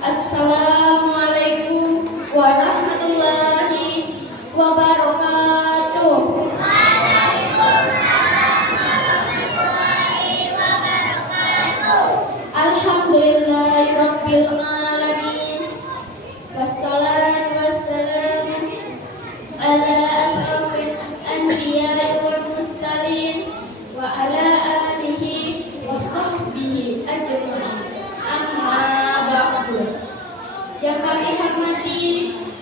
Assalamualaikum warahmatullahi wabarakatuh. Alhamdulillahirabbil alamin. Wassalatu wassalamu ala asrofil anbiya'i wal mursalin wa ala alihi wa sahbihi ajma'in. Amma ba'du. Yang kami hormati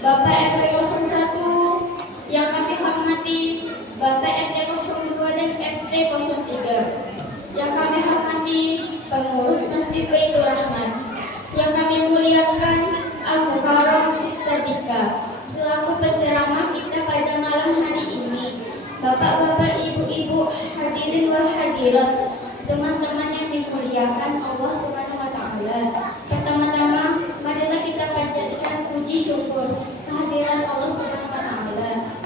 Bapak RT 01, yang kami hormati Bapak RT 02 dan RT 03, yang kami hormati pengurus Masjid Baitur Rahman, yang kami muliakan Al-Mukarram Ustadika selaku penceramah kita pada malam hari ini, bapak-bapak, ibu-ibu, hadirin wal hadirat, teman-teman yang dimuliakan Allah Subhanahu wa taala. Pertama-tama marilah kita panjatkan puji syukur kehadiran Allah Subhanahu wa taala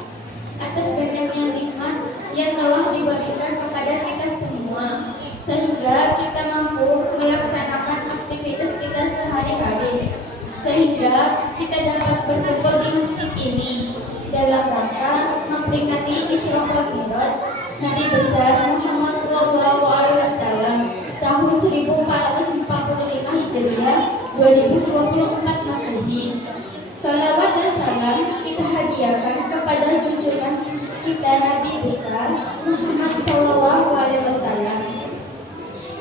atas banyaknya nikmat yang telah diberikan kepada kita semua, sehingga kita mampu melaksanakan aktivitas kita sehari-hari, sehingga kita dapat berkumpul di masjid ini dalam rangka memperingati Isra wal Mi'raj Nabi besar Muhammad SAW tahun 1445 Hijriah 2024 Masehi. Sholawat dan salam kita hadiahkan kepada junjungan kita Nabi besar Muhammad SAW.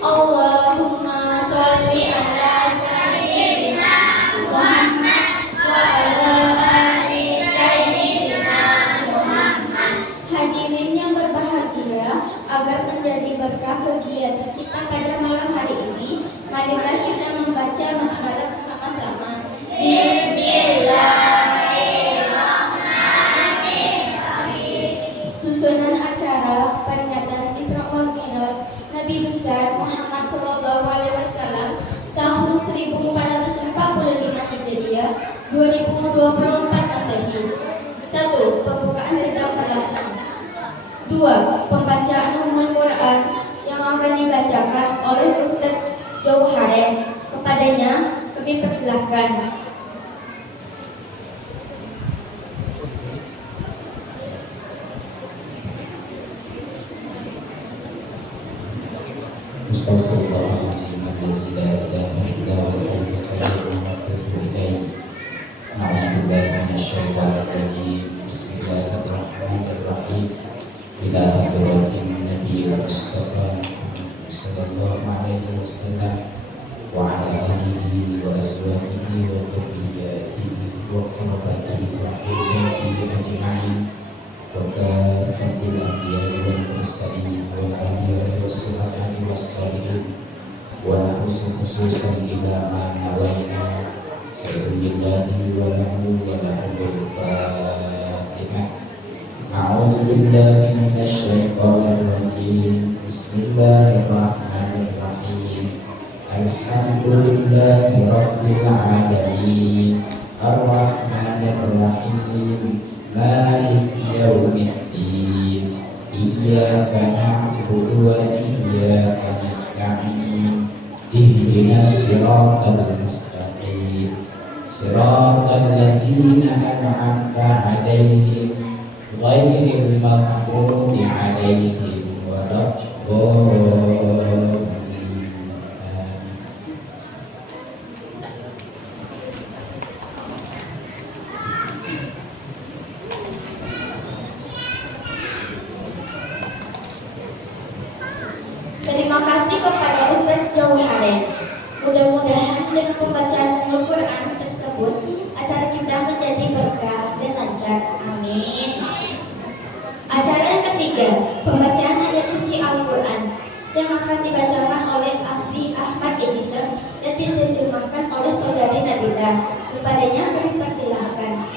Allahumma sholli ala sayyidina Muhammad wa ala ali sayyidina Muhammad. Hadirin yang berbahagia, agar menjadi berkah kegiatan kita pada malam hari ini, marilah kita membaca basmalah bersama-sama. Bismillahirrahmanirrahim. Susunan acara peringatan Isra wal Mi'raj Nabi besar Muhammad SAW tahun 1445 Hijriah 2024 Masehi. 1. Pembukaan sidang berlangsung. 2. Pembacaan Ummul Quran yang akan dibacakan oleh Ustaz Jauharen. Kepadanya kami persilahkan. Astaghfirullahaladzim allazi la ilaha illa huwal hayyul qayyum wa atubu ilaih. Na'udzubillahi minasyaitonir rajim. Bismillahirrahmanirrahim. Ila hadratin Nabiyil Mustafa sallallahu alaihi wasallam wa ala alihi wa azwajihi wa dhurriyyatihi wa qurrati a'yunihi ajma'in wa kafatil anbiya'i wal mursalin wal anbiya'i was shuhada'i was shalihin wa khususan ila ma nawaina sallallahu wa lahu wa lahul fatihah. A'udzu billahi minasy syaithanir rajim. Bismillahirrahmanirrahim. Alhamdulillahi rabbil alamin. Ar-rahmanir rahim. Maliki yaumiddin. Iyyaka na'budu wa iyyaka nasta'in. Ihdinas siratal mustaqim. Siratal ladzina an'amta 'alaihim ghairil maghdubi 'alaihim waladdallin. Terima kasih kepada Ustaz Jauharen. Mudah-mudahan dengan pembacaan Al-Quran tersebut acara kita menjadi berkah dan lancar. Amin. Acara yang ketiga, pembacaan ayat suci Al-Quran yang akan dibacakan oleh Abi Ahmad Edison dan diterjemahkan oleh Saudari Nabila. Kepadanya kami persilahkan.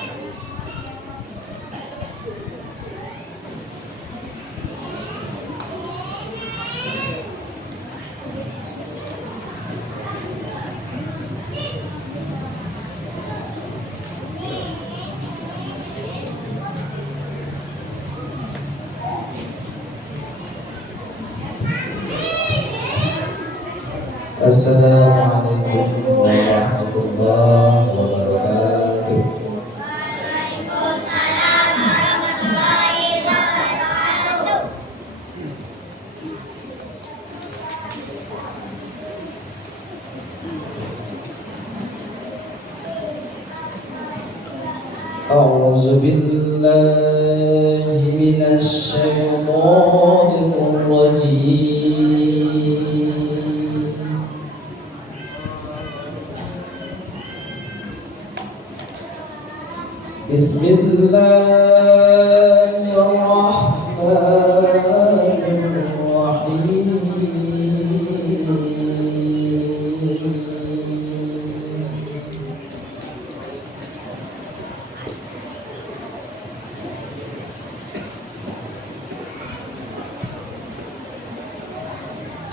Assalamualaikum warahmatullahi warahmatullahi wabarakatuh. أعوذ بالله من الشيطان الرجيم. بسم الله الرحمن الرحيم.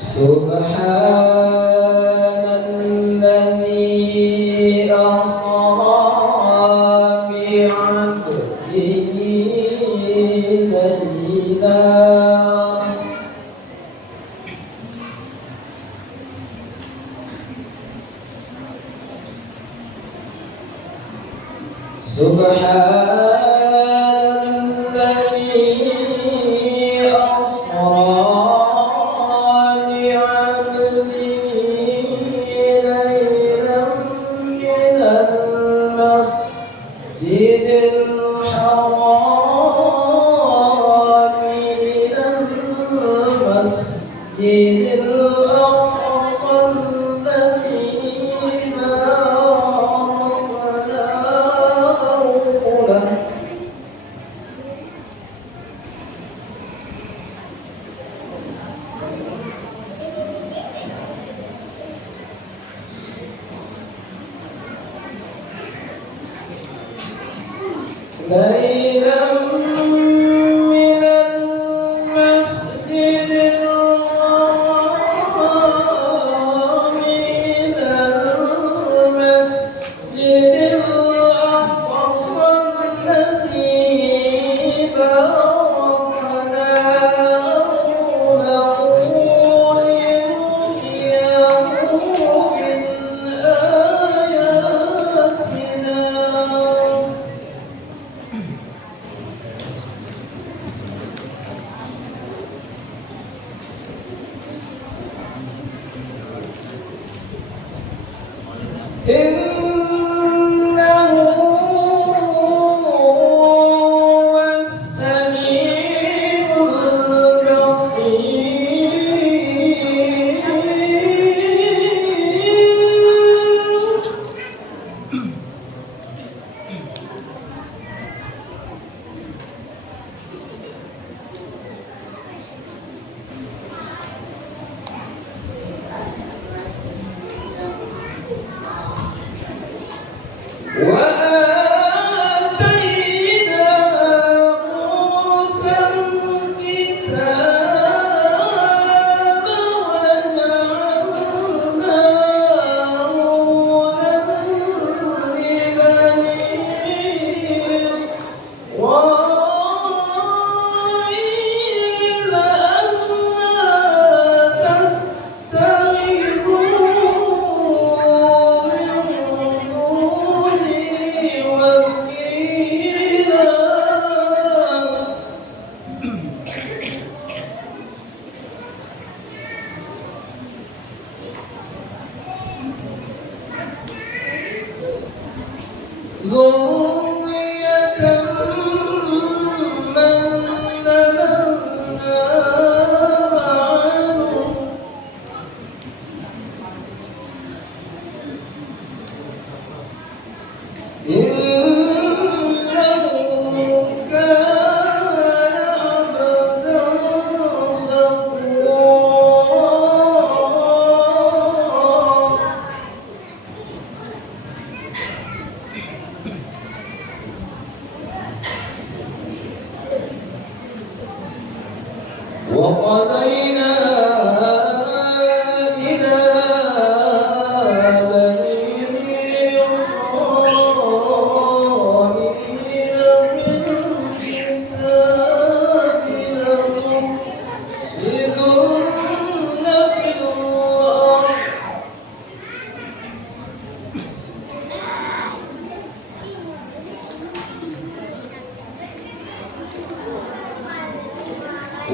Subhanalladzi asra bi'abdihi laylan Subhanalladzi asra المسجد الأقصى الذي باركنا حوله ليلا من المسجد الحرام إلى المسجد الأقصى الذي باركنا حوله لنريه من آياتنا إنه هو السميع البصير. وآتينا موسى الكتاب وجعلناه هدى لبني إسرائيل ألا تتخذوا من دوني وكيلا. ذرية من نبذنا معه إنه كان عبدا شكورا. وقضينا إلى بني إسرائيل في الكتاب لتفسدن في الأرض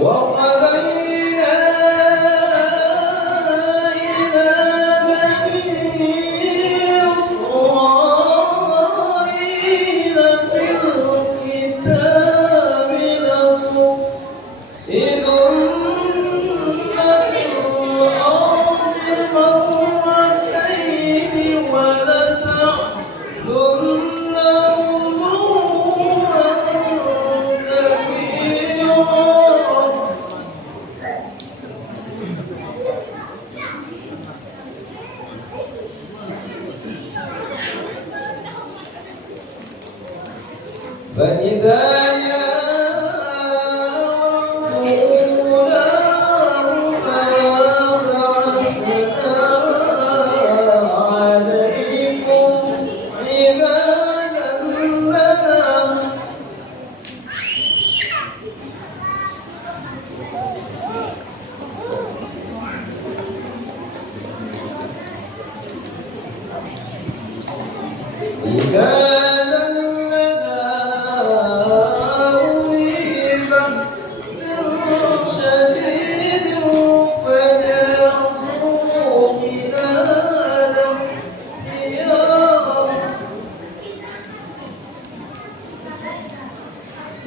وقضينا إلى بني إسرائيل في الكتاب لتفسدن في الأرض مرتين ولتعلن علوا كبيرا. فإذا جاء أولاهما بعثنا عليكم عبادا لنا أولي بأس شديد فجاسوا خلال الديار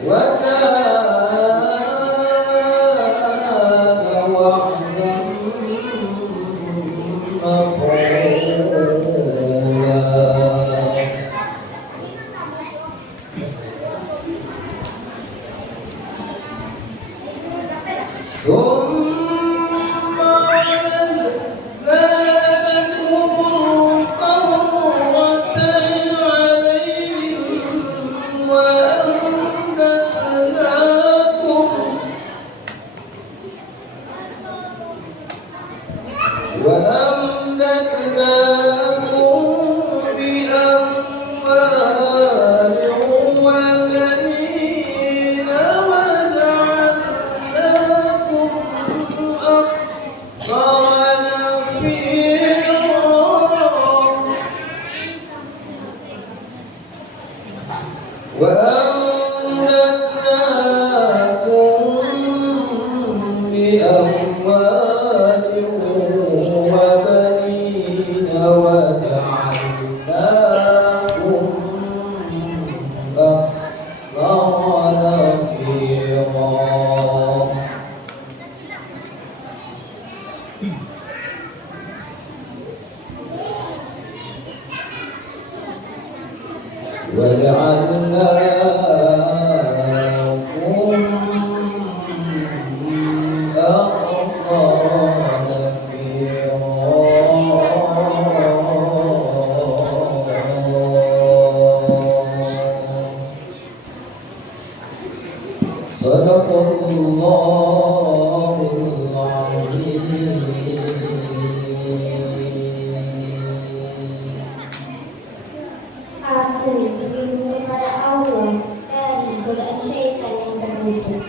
وكان وعدا مفعولا. ثم رددنا لكم الكرة عليهم وأمددناكم بأموال وبنين وجعلناكم أكثر نفيرا. وأمددناكم بأموال وبنين وجعلناكم أكثر نفيرا. وجعلناكم أكثر نفيرا. صدق الله العظيم. Aku berlindung kepada Allah dari godaan syaitan yang terkutuk.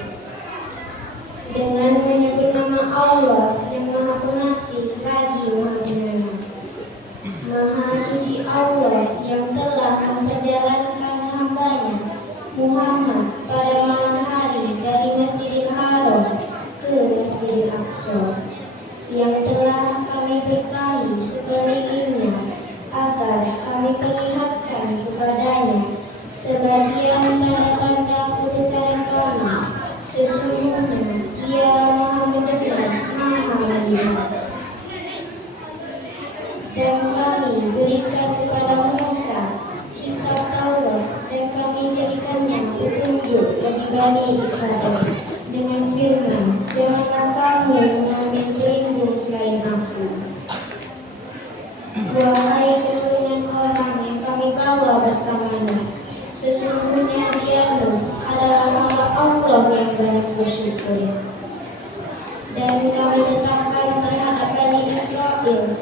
Dengan menyebut nama Allah yang Maha Pengasih lagi Maha Penyayang. Maha suci Allah yang telah memperjalankan hambanya Muhammad pada malam hari dari Masjidil Haram ke Masjidil Aqsa, yang telah kami berkahi sekelilingnya agar kami perlihatkan kepadanya sebagian tanda-tanda kebesaran kami. Sesungguhnya Dia Maha mendengar, Maha melihat. Dan kami berikan kepada Musa kitab Taurat, dan kami jadikannya petunjuk bagi Bani Israel dengan firman, janganlah kamu mengambil pelindung selain Aku. Wahai keturunan orang yang kami bawa bersamanya, sesungguhnya Dialah adalah hamba Allah yang banyak bersyukur. Dan kami tetapkan terhadap Bani Israel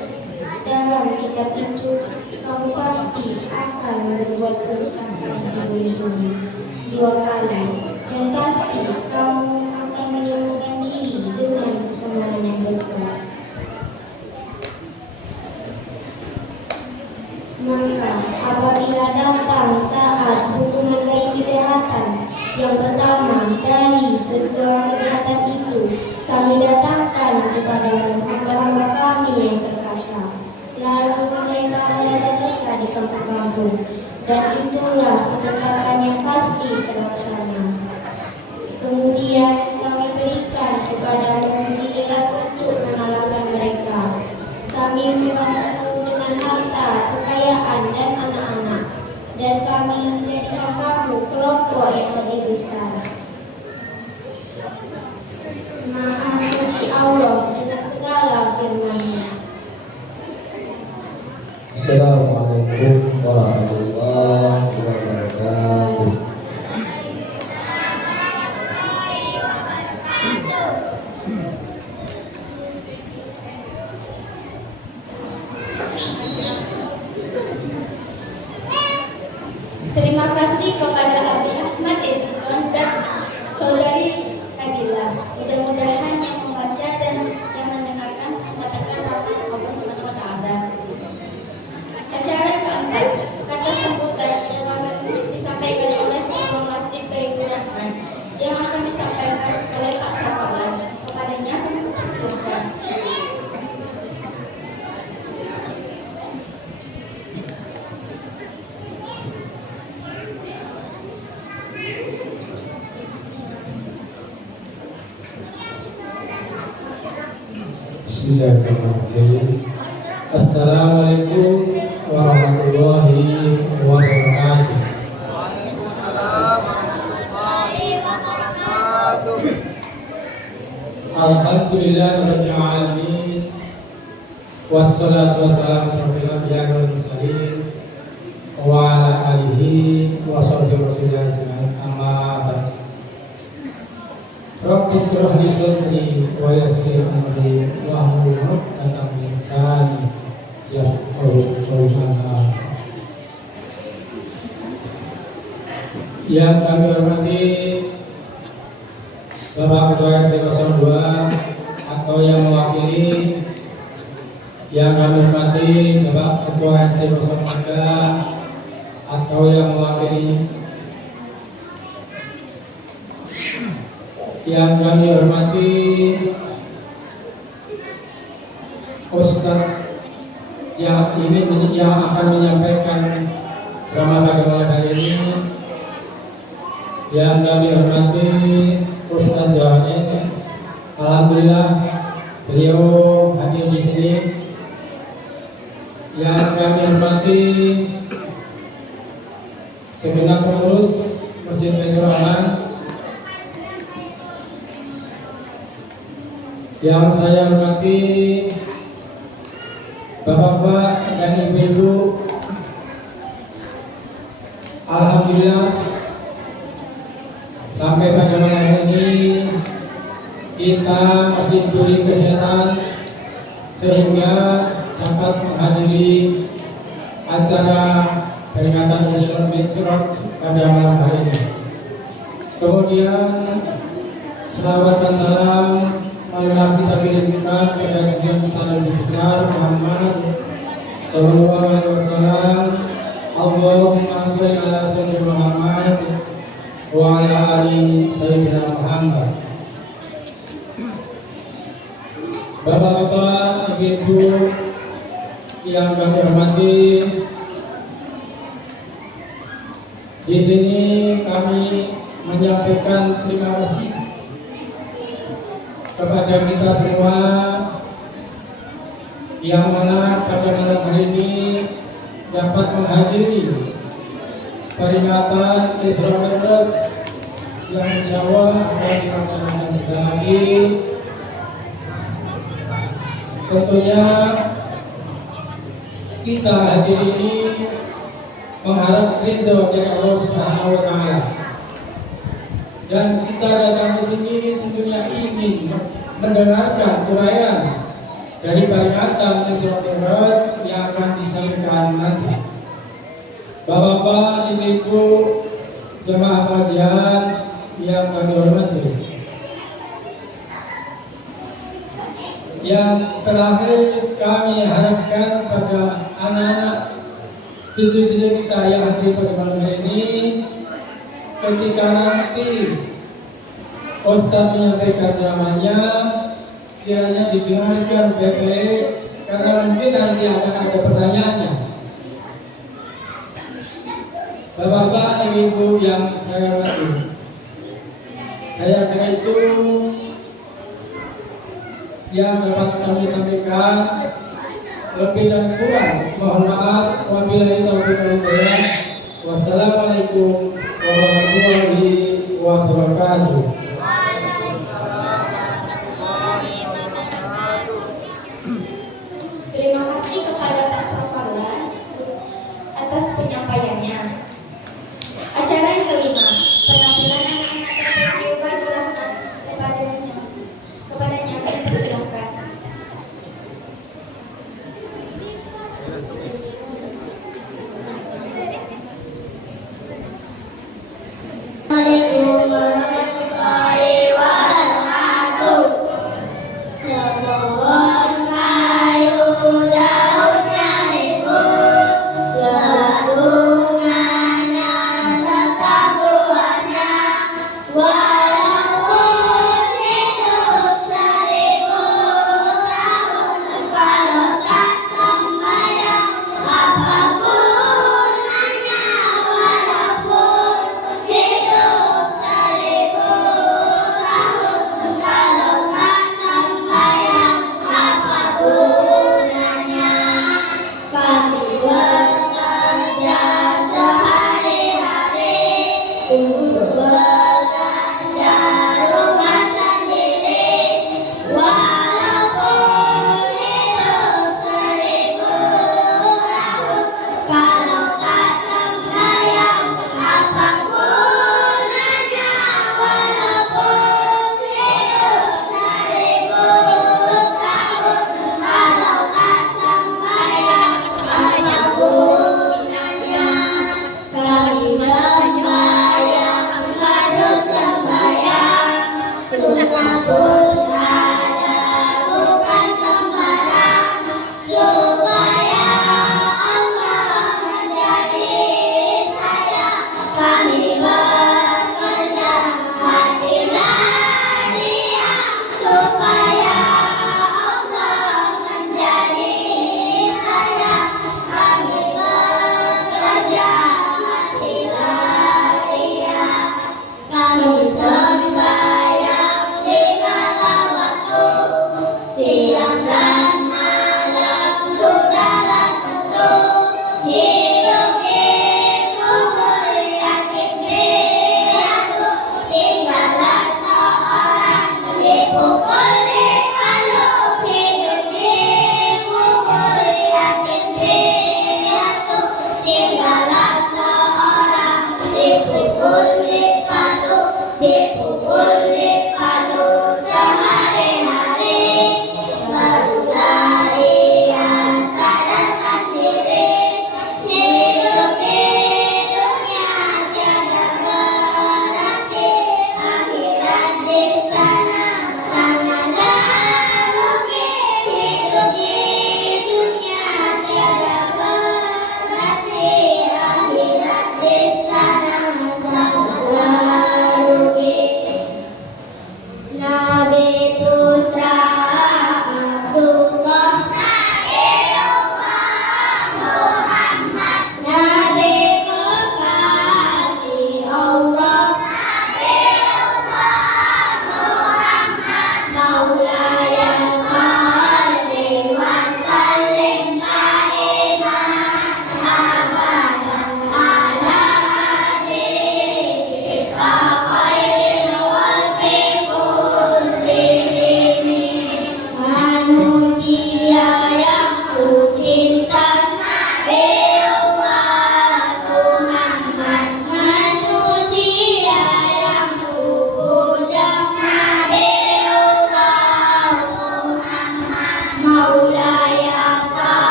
dalam kitab itu, kamu pasti akan berbuat kerusakan di bumi ini 2 kali, dan pasti kamu akan menyembuhkan diri dengan kesalahan yang besar. Maka apabila datang saat hukuman bagi kejahatan yang pertama dari kedua kejahatan kami datangkan kepada hamba-hamba kami yang perkasa. Lalu mereka mereka di kampung-kampung, dan itulah ketetapan yang pasti terlaksana. Kemudian kami berikan kepadamu giliran untuk mengalahkan mereka. Kami membantu dengan harta, kekayaan, dan anak-anak, dan kami menjadikan kamu kelompok yang lebih besar. Maha suci Allah dengan segala firman-Nya. Assalamualaikum warahmatullahi wabarakatuh. Terima kasih kepada Abi Ahmad Edison dan Saudari Nabila. Mudah-mudahan yang membaca dan yang mendengarkan mendapatkan rahmat Allah Subhanahu wa taala. Acara keempat, kata sambutan yang akan disampaikan oleh Ketua Masjid Baitur Rahman yang akan disampaikan oleh Pak Safawan. Kepadanya kami persilakan. Bismillahirrahmanirrahim. Assalamualaikum warahmatullahi wabarakatuh. Alhamdulillahirabbil alamin. Wassalatu wassalamu ala asyrofil wal mursalin wa ala alihi wa sahbihi wasallam. Amma ba'd. Rabbi shrah li sadri wa yassir li amri wa hlul 'uqdatam min lisani yafqahu qawli. Yang kami hormati Bapak Ketua RT 02 atau yang mewakili, yang kami hormati Bapak Ketua RT 03 atau yang mewakili, yang kami hormati Ustadz yang akan menyampaikan ceramah pada malam hari ini, yang kami hormati Ustadz Jawarin. Alhamdulillah beliau hadir di sini. Yang kami hormati segenap pengurus Masjid Baitur Rahman, yang saya hormati Bapak-bapak dan Ibu-ibu. Alhamdulillah sampai pada malam ini kita masih diberi kesehatan sehingga dapat menghadiri acara peringatan Isra Mi'raj pada malam hari ini. Kemudian selawat dan salam marilah kita kirimkan kepada junjungan kita Nabi besar Muhammad sallallahu alaihi wasallam. Allahumma shalli ala sayyidina Muhammad wa ala ali sayyidina Muhammad. Bapak-bapak, ibu-ibu yang kami hormati, di sini kami menyampaikan terima kasih kepada kita semua yang mana pada malam hari ini dapat menghadiri peringatan Isra Mi'raj yang insya Allah akan dilaksanakan sebentar lagi. Tentunya kita hadir ini mengharap ridho dari Allah Subhanahu wa taala. Dan kita datang ke sini tentunya ingin mendengarkan uraian dari peringatan Isra Mi'raj yang akan disampaikan nanti. Bapak-bapak, ibu-ibu, jemaah pengajian yang kami hormati. Yang terakhir kami harapkan pada anak-anak cucu-cucu kita yang hadir pada malam hari ini, ketika nanti Ustadz menyampaikan ceramahnya, kiranya didengarkan baik-baik karena mungkin nanti akan ada pertanyaannya. Bapak-bapak, ibu-ibu yang saya hormati, saya kira itu yang dapat kami sampaikan. Lebih dan kurang mohon maaf. Wabillahi taufiq wal hidayah. Wassalamualaikum warahmatullahi wabarakatuh. Terima kasih kepada Pak Safarlan atas penyampaiannya. Acara yang kelima, penampilan anak-anak terbaik Fadil Rahman kepadanya kami persilahkan. Assalamualaikum warahmatullahi wabarakatuh. Semoga kayu daunnya ribut, berbunga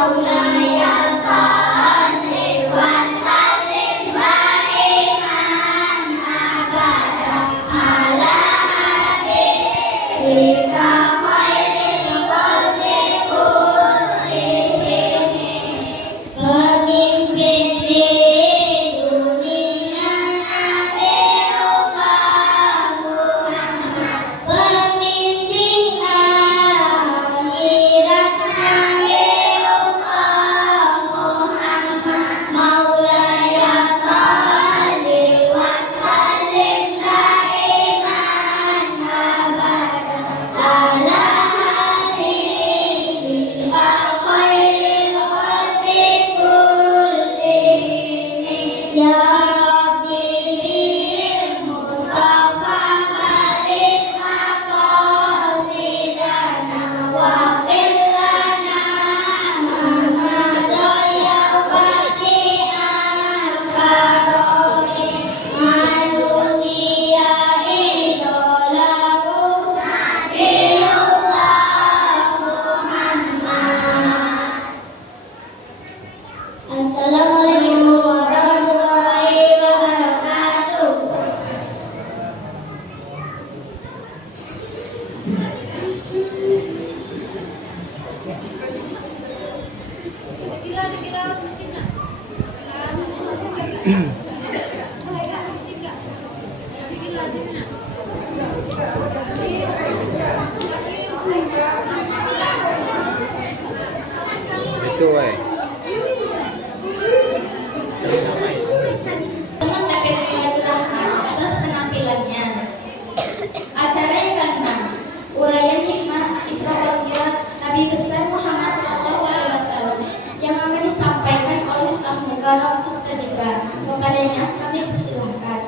Maulaya salli wa sallim daiman abadan ala habibika khairil khalqi kullihim. Pemimpin di dunia Nabiullah Muhammad, pemimpin di akhirat Nabiullah Muhammad. Maulaya salli wa sallim daiman abadan ala habibika khairil khalqi kullihim. Ya Rabbi bil Mustafa barik maqasidana wa qillana mamadaya wasi'an karomi manusia idolaku Nabiullah Muhammad. Assalamualaikum warahmatullahi wabarakatuh. Itu Teman TPP Lagu Rahmat atas penampilannya. Acara yang ke-6, uraian hikmah Isra wal Mi'raj Nabi besar Muhammad SAW yang akan disampaikan oleh Al-Mukarram Ustadzibah. Kepadanya kami persilahkan.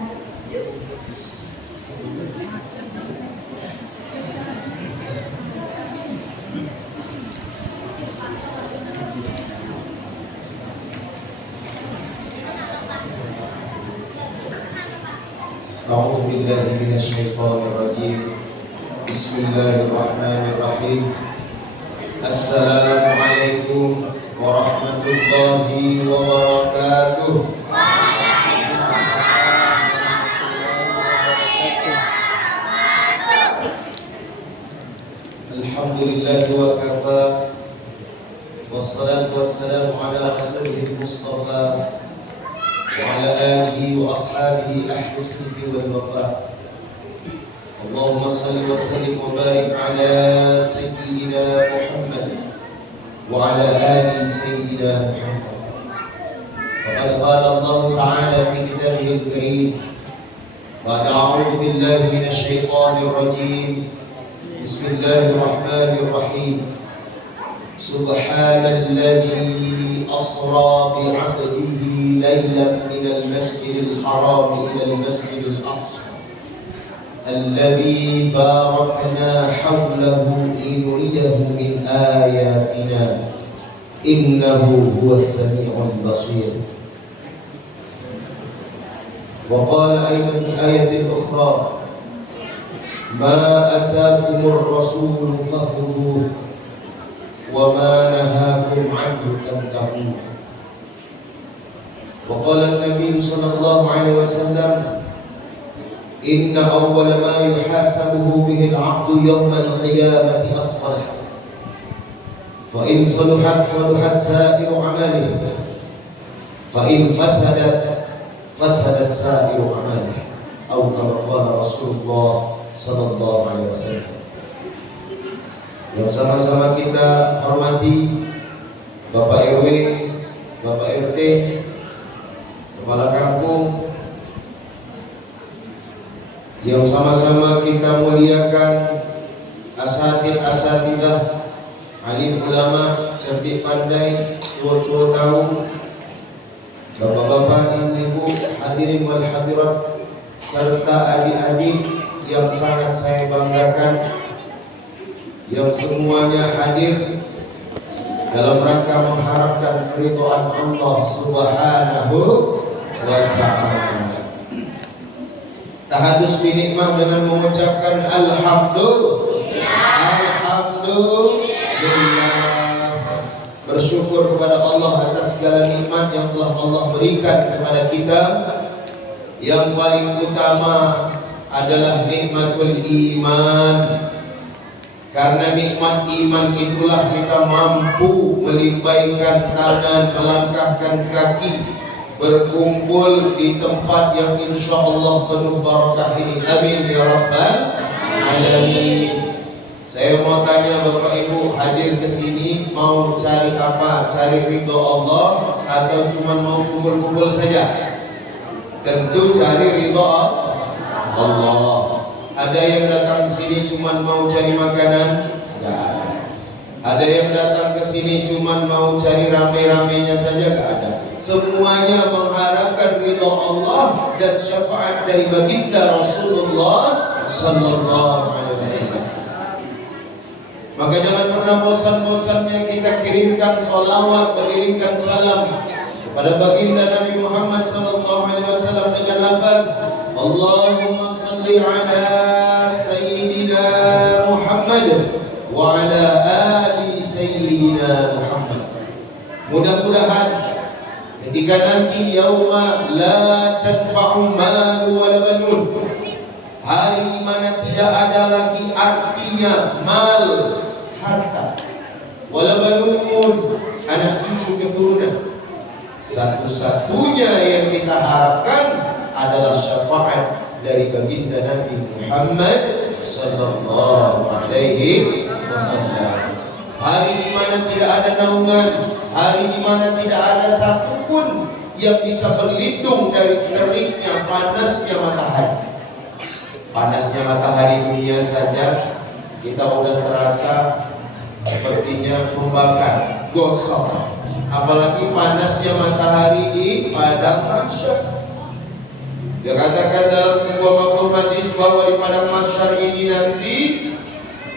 أعوذ بالله من الشيطان الرجيم. بسم الله الرحمن الرحيم. السلام عليكم ورحمة الله وبركاته. الحمد لله وكفى والصلاة والسلام على رسوله المصطفى وعلى آله وأصحابه أهل الصدق والوفاء. اللهم صل وسلم وبارك على سيدنا محمد وعلى آل سيدنا محمد. فقد قال الله تعالى في كتابه الكريم بعد أعوذ بالله من الشيطان الرجيم بسم الله الرحمن الرحيم. سبحان الذي أسرى بعبده ليلا من المسجد الحرام إلى المسجد الأقصى الذي باركنا حوله لنريه من آياتنا إنه هو السميع البصير. وقال أيضا في آية أخرى ما أتاكم الرسول فخذوه وما نهاكم عنه فانتهوا. وقال النبي صلى الله عليه وسلم إن أول ما يحاسبه به العبد يوم القيامة الصلاة فإن صلحت صلحت سائر عمله فإن فسدت سائر عمله أو كما قال رسول الله صلى الله عليه وسلم. Yang sama-sama kita hormati Bapak RW, Bapak RT, Kepala Kampung, yang sama-sama kita muliakan asatidah, alim ulama, cerdik pandai, tua-tua tahu, bapak-bapak, ibu-ibu, hadirin wal hadirat, serta adik-adik yang sangat saya banggakan, yang semuanya hadir dalam rangka mengharapkan keridhaan Allah Subhanahu wa ta'ala. Tahadus binikmah dengan mengucapkan alhamdulillah. bersyukur kepada Allah atas segala nikmat yang telah Allah berikan kepada kita. Yang paling utama adalah nikmatul iman. Karena nikmat iman itulah kita mampu melimpahkan tangan, melangkahkan kaki, berkumpul di tempat yang insya Allah penuh barakah ini. Amin ya rabbal alamin. Saya mau tanya Bapak Ibu, hadir ke sini mau cari apa? Cari ridho Allah atau cuma mau kumpul-kumpul saja? Tentu cari ridho Allah. Ada yang datang ke sini cuma mau cari makanan? Enggak ada. Ada yang datang ke sini cuma mau cari rame-ramenya saja? Enggak ada. Semuanya mengharapkan ridho Allah dan syafaat dari baginda Rasulullah sallallahu alaihi wasallam. Maka jangan pernah bosan-bosannya kita kirimkan salawat, mengirimkan salam kepada baginda Nabi Muhammad sallallahu alaihi wasallam dengan lafaz Allahumma salli ala sayyidina Muhammad wa ala ali sayyidina Muhammad. Mudah-mudahan ketika nanti yauma la tanfa'u malu wala banun, hari di mana tidak ada lagi artinya mal, harta, wala banun, anak cucu keturunan. Satu-satunya yang kita harapkan adalah syafaat dari baginda Nabi Muhammad sallallahu alaihi wasallam. Hari di mana tidak ada naungan, hari di mana tidak ada satupun yang bisa berlindung dari teriknya panasnya matahari. Panasnya matahari dunia saja kita udah terasa sepertinya membakar, gosong. Apalagi panasnya matahari di padang mahsyar. Dia katakan dalam sebuah mafhum hadis bahwa di padang mahsyar ini nanti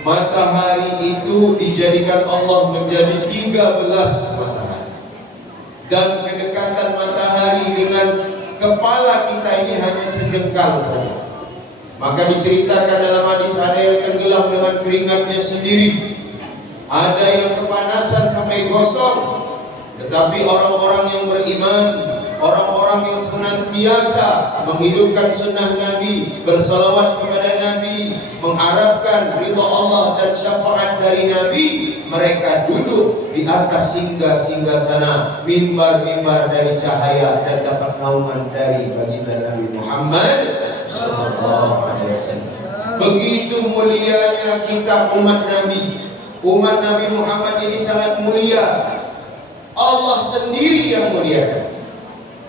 matahari itu dijadikan Allah menjadi 13 matahari. Dan kedekatan matahari dengan kepala kita ini hanya sejengkal saja. Maka diceritakan dalam hadis ada yang tenggelam dengan keringatnya sendiri, ada yang kepanasan sampai gosong. Tetapi orang-orang yang beriman, orang-orang yang senantiasa menghidupkan sunnah Nabi, bersalawat kepada Nabi, mengharapkan ridha Allah dan syafaat dari Nabi, mereka duduk di atas singgah-singgasana, mimbar-mimbar dari cahaya dan dapat naungan dari baginda Nabi Muhammad sallallahu alaihi wasallam. Begitu mulianya kita umat Nabi. Umat Nabi Muhammad ini sangat mulia. Allah sendiri yang muliakan.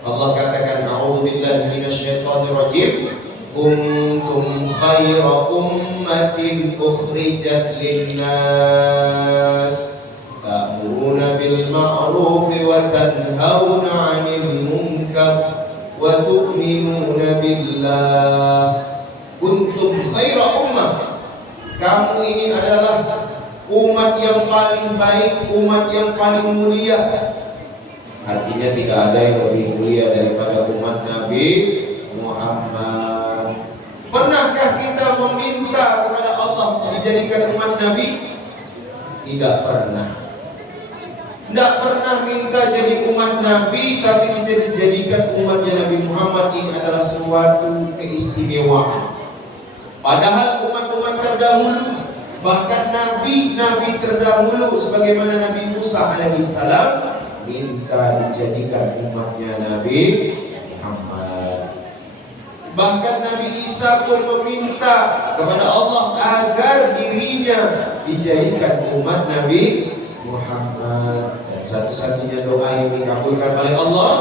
Allah katakan a'udzubillahi minasyaitonir rajim. Kuntum khaira ummatin ukhrijat linnas ta'muruna bil ma'ruf wa tanhauna 'anil munkar wa tu'minuna billah. Kuntum khaira ummah. Kamu ini adalah umat yang paling baik, umat yang paling mulia. Artinya tidak ada yang lebih mulia daripada umat Nabi Muhammad. Pernahkah kita meminta kepada Allah dijadikan umat Nabi? Tidak pernah. Tidak pernah minta jadi umat Nabi, tapi kita dijadikan umatnya Nabi Muhammad. Ini adalah suatu keistimewaan. Padahal umat-umat terdahulu, bahkan nabi-nabi terdahulu sebagaimana Nabi Musa alaihissalam minta dijadikan umatnya Nabi Muhammad. Bahkan Nabi Isa pun meminta kepada Allah agar dirinya dijadikan umat Nabi Muhammad. Dan satu-satunya doa yang dikabulkan oleh Allah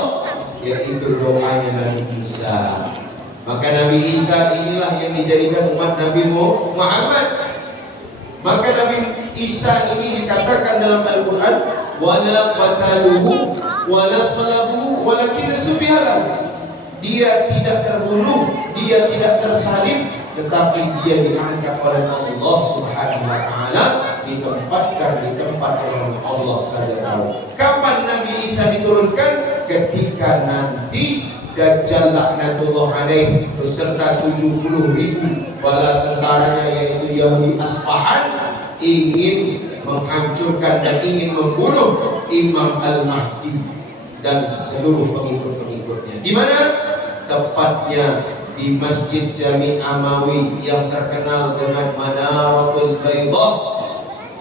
yaitu doanya Nabi Isa. Maka Nabi Isa inilah yang dijadikan umat Nabi Muhammad. Maka Nabi Isa ini dikatakan dalam Al-Quran, wala qataluhu wala salabuhu walakin subihalahu. Dia tidak terbunuh, dia tidak tersalib, tetapi dia diangkat oleh Allah Subhanahu wa taala, ditempatkan di tempat yang Allah saja tahu. Kapan Nabi Isa diturunkan? Ketika nanti Dajjal laknatullah alaih beserta 70.000 bala tentaranya yaitu Yahudi Asfahan ingin menghancurkan dan ingin membunuh Imam Al-Mahdi dan seluruh pengikut-pengikutnya. Di mana? Tepatnya di Masjid Jami' Amawi yang terkenal dengan Manaratul Baydah.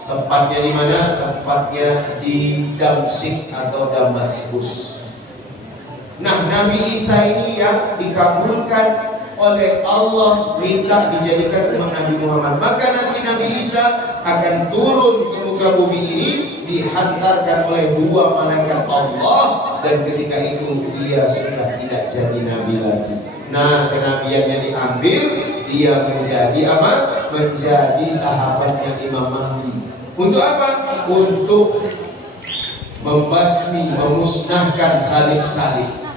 Tepatnya di mana? Tepatnya di Damsyik atau Damaskus. Nah, Nabi Isa ini yang dikabulkan oleh Allah minta dijadikan umat Nabi Muhammad. Maka nanti Nabi Isa akan turun ke muka bumi ini, dihantarkan oleh dua malaikat Allah, dan ketika itu dia sudah tidak jadi nabi lagi. Nah, kenabiannya diambil, dia menjadi apa? Menjadi sahabatnya Imam Mahdi. Untuk apa? Untuk membasmi, memusnahkan salib-salib.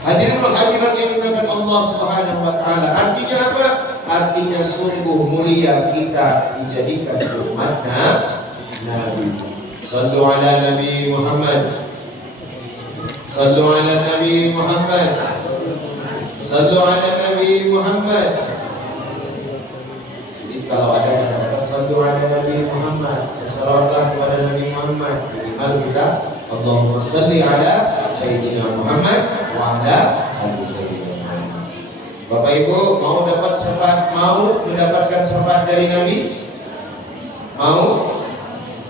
Hadirin wal hadirat yang dimuliakan Allah Subhanahu wa taala. Artinya apa? Artinya sungguh mulia kita dijadikan umat Nabi. Sallu ala Nabi Muhammad. Sallu ala Nabi Muhammad. Sallu ala Nabi Muhammad. Jadi kalau ada kata-kata sallu ala Nabi Muhammad, bersalawatlah kepada Nabi Muhammad, minimal kita Allahumma salli ala Sayyidina Muhammad wa ala ali Sayyidina Muhammad. Bapak Ibu mau dapat syafaat, mau mendapatkan syafaat dari Nabi? Mau?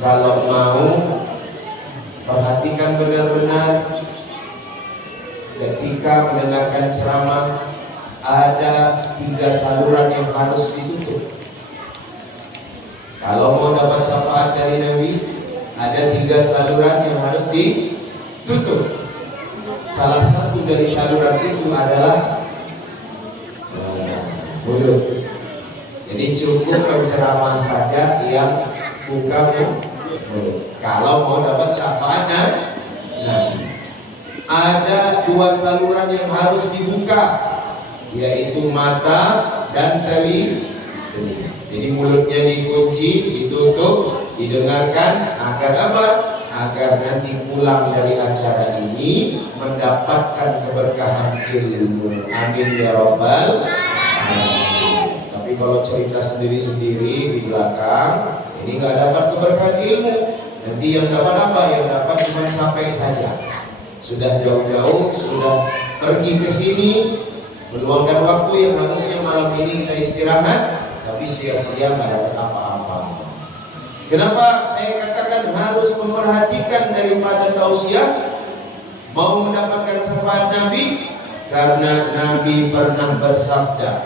Kalau mau, perhatikan benar-benar ketika mendengarkan ceramah. Ada 3 saluran yang harus ditutup. Kalau mau dapat syafaat dari Nabi, ada 3 saluran yang harus ditutup. Salah satu dari saluran itu adalah mulut. Jadi cukup penceramah saja yang buka mulut kalau mau dapat syafaat Nabi. Ada 2 saluran yang harus dibuka, yaitu mata dan telinga. Jadi mulutnya dikunci, ditutup, didengarkan agar apa? Agar nanti pulang dari acara ini mendapatkan keberkahan ilmu. Amin ya rabbal alamin. Tapi kalau cerita sendiri-sendiri di belakang, ini nggak dapat keberkahan ilmu. Nanti yang dapat apa? Yang dapat cuma sampai saja. Sudah jauh-jauh, sudah pergi ke sini, meluangkan waktu yang harusnya malam ini kita istirahat, tapi sia-sia nggak dapat apa-apa. Kenapa saya katakan harus memperhatikan daripada tausiah mau mendapatkan syafaat Nabi? Karena Nabi pernah bersabda,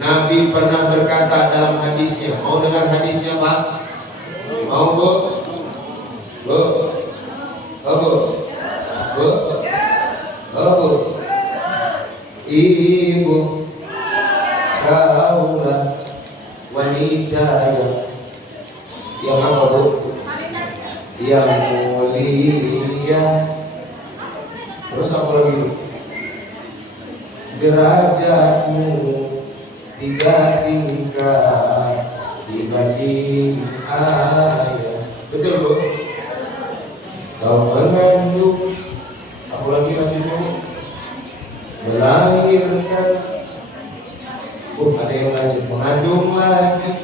Nabi pernah berkata dalam hadisnya. Mau dengar hadisnya Pak? Mau Bu? Bu? Oh Bu? Bu? Oh Bu? Ibu kaulah wanita yang apa Bu? Yang mulia. Terus apa lagi? Derajatmu 3 tingkat dibanding ayah. Betul Bu? Kau mengandung, apa lagi lanjutnya? Melahirkan. Ada yang lanjut mengandung lagi,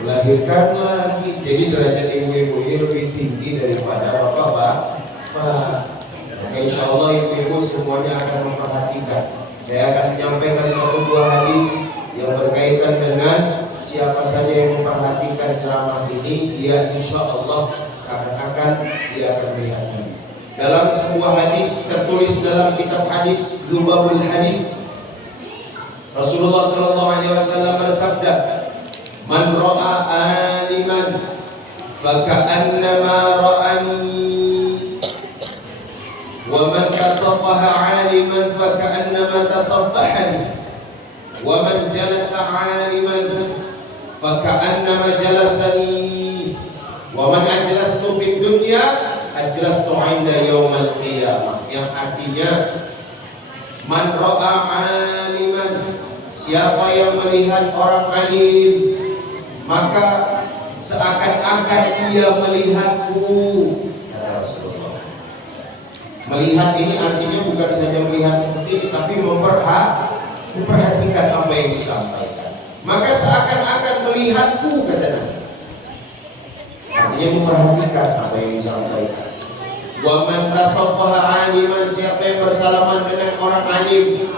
melahirkan lagi. Jadi derajat ibu-ibu ini lebih tinggi daripada bapak-bapak. Maka insya Allah ibu-ibu semuanya akan memperhatikan. Saya akan menyampaikan 1-2 hadis yang berkaitan dengan siapa saja yang memperhatikan ceramah ini, dia insya Allah seakan-akan dia akan melihat Nabi. Dalam sebuah hadis tertulis dalam kitab hadis Lubabul Hadis, Rasulullah SAW bersabda, "Man ra'a aliman faka'annama ra'ani, wa man tasaffaha aliman faka'annama tasaffahani, wa man jalasa aliman faka'annama jalasani, wa man ajlastu fid dunya ajlastu 'inda yaumil qiyamah." Yang artinya, man ra'a aliman, siapa yang melihat orang alim, maka seakan-akan dia melihatku, kata Rasulullah. Melihat ini artinya bukan saja melihat seperti ini, tapi memperhatikan apa yang disampaikan. Maka seakan-akan melihatku, kata Nabi. Artinya memperhatikan apa yang disampaikan. Wa man tasaffaha aliman, siapa yang bersalaman dengan orang alim,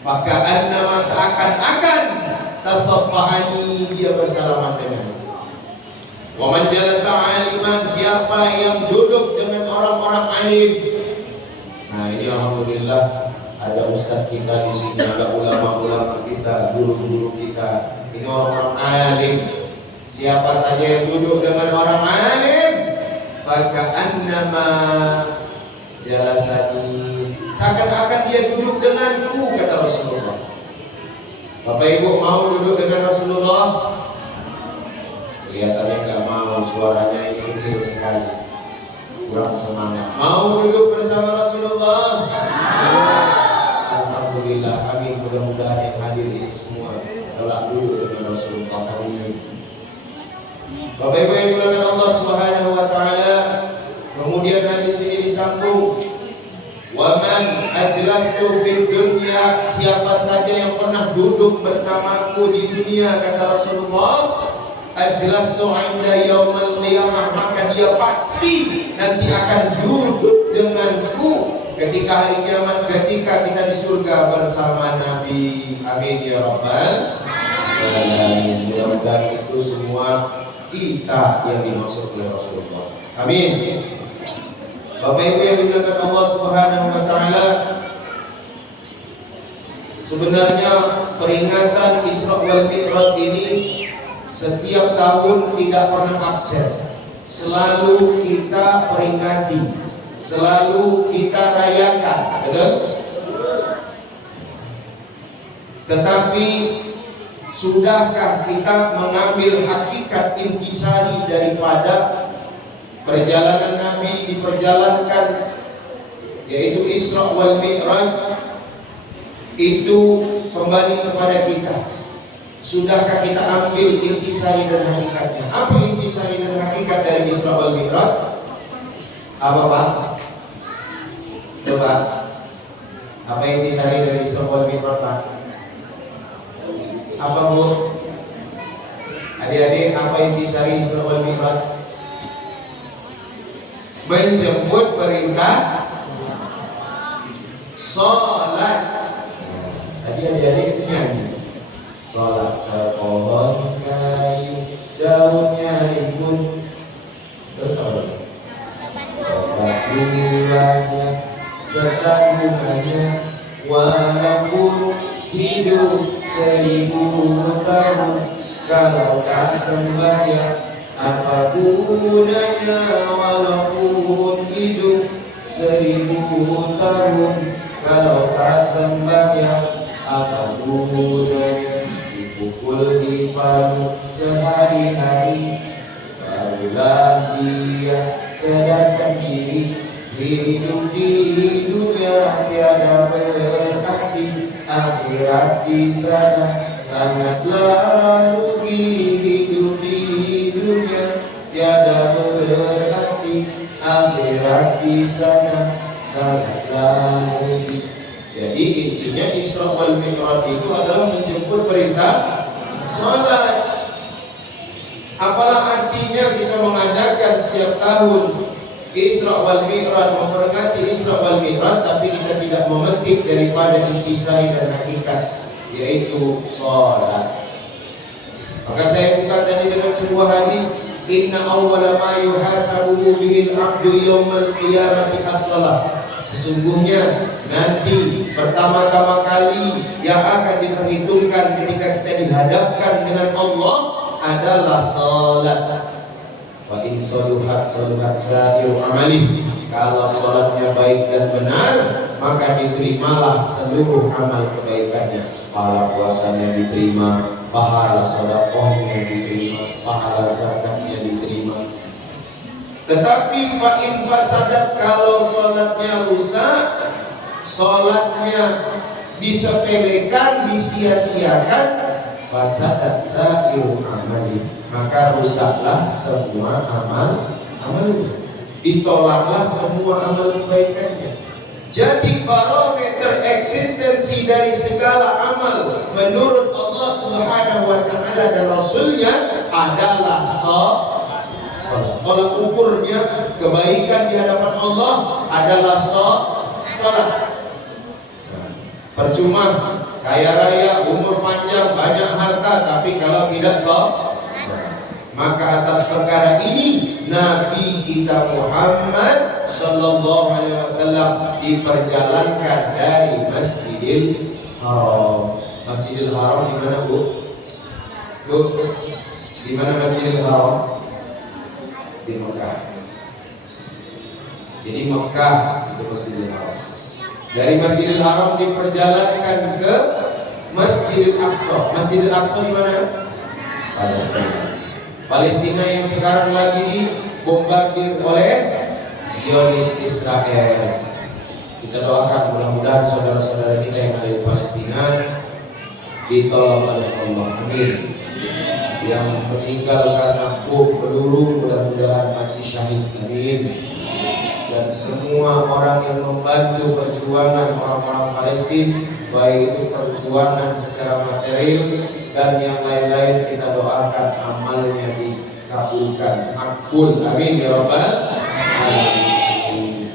faka'annama, seakan-akan tasaffahani, dia bersalaman dengan. Wa man jalasa aliman, siapa yang duduk dengan orang-orang alim. Nah, ini alhamdulillah ada ustaz kita di sini, ada ulama-ulama kita, guru-guru kita. Ini orang-orang alim. Siapa saja yang duduk dengan orang alim, faka'annama jalasani, seakan-akan dia duduk denganku, kata Rasulullah. Bapak Ibu mau duduk dengan Rasulullah? Kelihatannya nggak mau, suaranya ini kecil sekali, kurang semangat. Mau duduk bersama Rasulullah? Alhamdulillah, amin. Mudah-mudahan yang hadir ini semua telah duduk dengan Rasulullah. Amin. Bapak Ibu yang dimuliakan Allah Subhanahu wa taala, kemudian hadis ini disambung, wa man ajlastu fid dunya, siapa saja yang pernah duduk bersamaku di dunia, kata Rasulullah, ajlastu 'inda yaumil qiyamah, maka dia pasti nanti akan duduk denganku ketika hari kiamat, ketika kita di surga bersama Nabi. Amin ya rabbal alamin. Mudah-mudahan itu semua kita yang dimaksud oleh Rasulullah. Amin. Bapak Ibu yang dimuliakan Allah Subhanahu wa taala, sebenarnya peringatan Isra wal Mi'raj ini setiap tahun tidak pernah absen. Selalu kita peringati, selalu kita rayakan, betul? Tetapi sudahkah kita mengambil hakikat intisari daripada perjalanan Nabi diperjalankan, yaitu Isra wal Mi'raj, itu kembali kepada kita. Sudahkah kita ambil intisari dan hakikatnya? Apa intisari dan hakikat dari Isra wal Mi'raj? Apa Pak? Coba. Apa intisari dari Isra wal Mi'raj Pak? Apa Bu? Adik-adik, apa intisari Isra wal Mi'raj? Menjemput perintah sholat. Tadi adik-adik itu nyanyi, sholat sepohon kayu, daunnya rimbun. Terus apa lagi? Obat buahnya, setan bunganya, walaupun hidup 1000 tahun, kalau tak sembahyang apa gunanya, walaupun hidup 1000 tahun, kalau tak sembahyang apa gunanya, dipukul dipalu sehari-hari, barulah dia sadarkan diri, hidup di dunia tiada berarti, akhirat di sana sangatlah rugi. Hidup di dunia tiada berarti, akhirat di sana sangatlah rugi. Jadi intinya Isra wal Mi'raj itu adalah menjemput perintah salat. Apalah artinya kita mengadakan setiap tahun Isra wal Mi'raj, memperingati Isra wal Mi'raj, tapi kita tidak memetik daripada intisari dan hakikat, yaitu salat. Maka saya buka tadi dengan sebuah hadis, inna awwala ma yuhasabu bihil abdu yawmal qiyamati as-salat. Sesungguhnya nanti pertama-tama kali yang akan diperhitungkan ketika kita dihadapkan dengan Allah adalah salat. Fa in saluhat saluhat sa'iru amali. Kalau salatnya baik dan benar, maka diterimalah seluruh amal kebaikannya. Pahala puasanya diterima, pahala sedekahnya diterima, pahala zakatnya diterima. Tetapi fa in fasadat, kalau salatnya rusak, salatnya disepelekan, disia-siakan, fasadat sa'iru amali, maka rusaklah semua amalnya, ditolaklah semua amal kebaikannya. Jadi barometer eksistensi dari segala amal menurut Allah Subhanahu wa taala dan Rasulnya adalah salat. sholat. Tolak ukurnya kebaikan di hadapan Allah adalah sholat. Nah, percuma kaya raya, umur panjang, banyak harta, tapi kalau tidak sholat. Maka atas perkara ini Nabi kita Muhammad Sallallahu Alaihi Wasallam diperjalankan dari Masjidil Haram. Masjidil Haram di mana, Bu? Bu, di mana Masjidil Haram? Di Mekah. Jadi Mekah itu Masjidil Haram. Dari Masjidil Haram diperjalankan ke Masjidil Aqsa. Masjidil Aqsa di mana? Palestina. Palestina yang sekarang lagi dibombardir oleh Zionis Israel. Kita doakan mudah-mudahan saudara-saudara kita yang ada di Palestina ditolong oleh Allah. Amin. Yang meninggal karena bom peluru mudah-mudahan mati syahid. Amin. Dan semua orang yang membantu perjuangan orang-orang Palestina, baik itu perjuangan secara material dan yang lain-lain, kita doakan amalnya dikabulkan makbul. Amin ya rabbal alamin.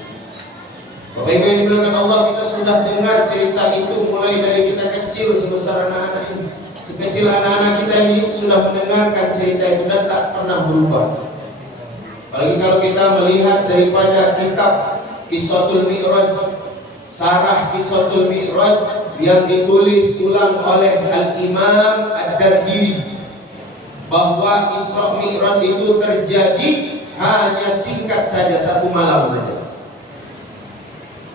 Bapak Ibu yang dimuliakan Allah, kita sudah dengar cerita itu mulai dari kita kecil sebesar anak-anak ini. Sekecil anak-anak kita ini sudah mendengarkan cerita itu dan tak pernah berubah. Apalagi kalau kita melihat daripada kitab Qissatul Mi'raj, Sarah Qissatul Mi'raj yang ditulis ulang oleh Al-Imam Ad-Dardiri, bahwa Isra Mi'raj itu terjadi hanya singkat saja, 1 malam saja.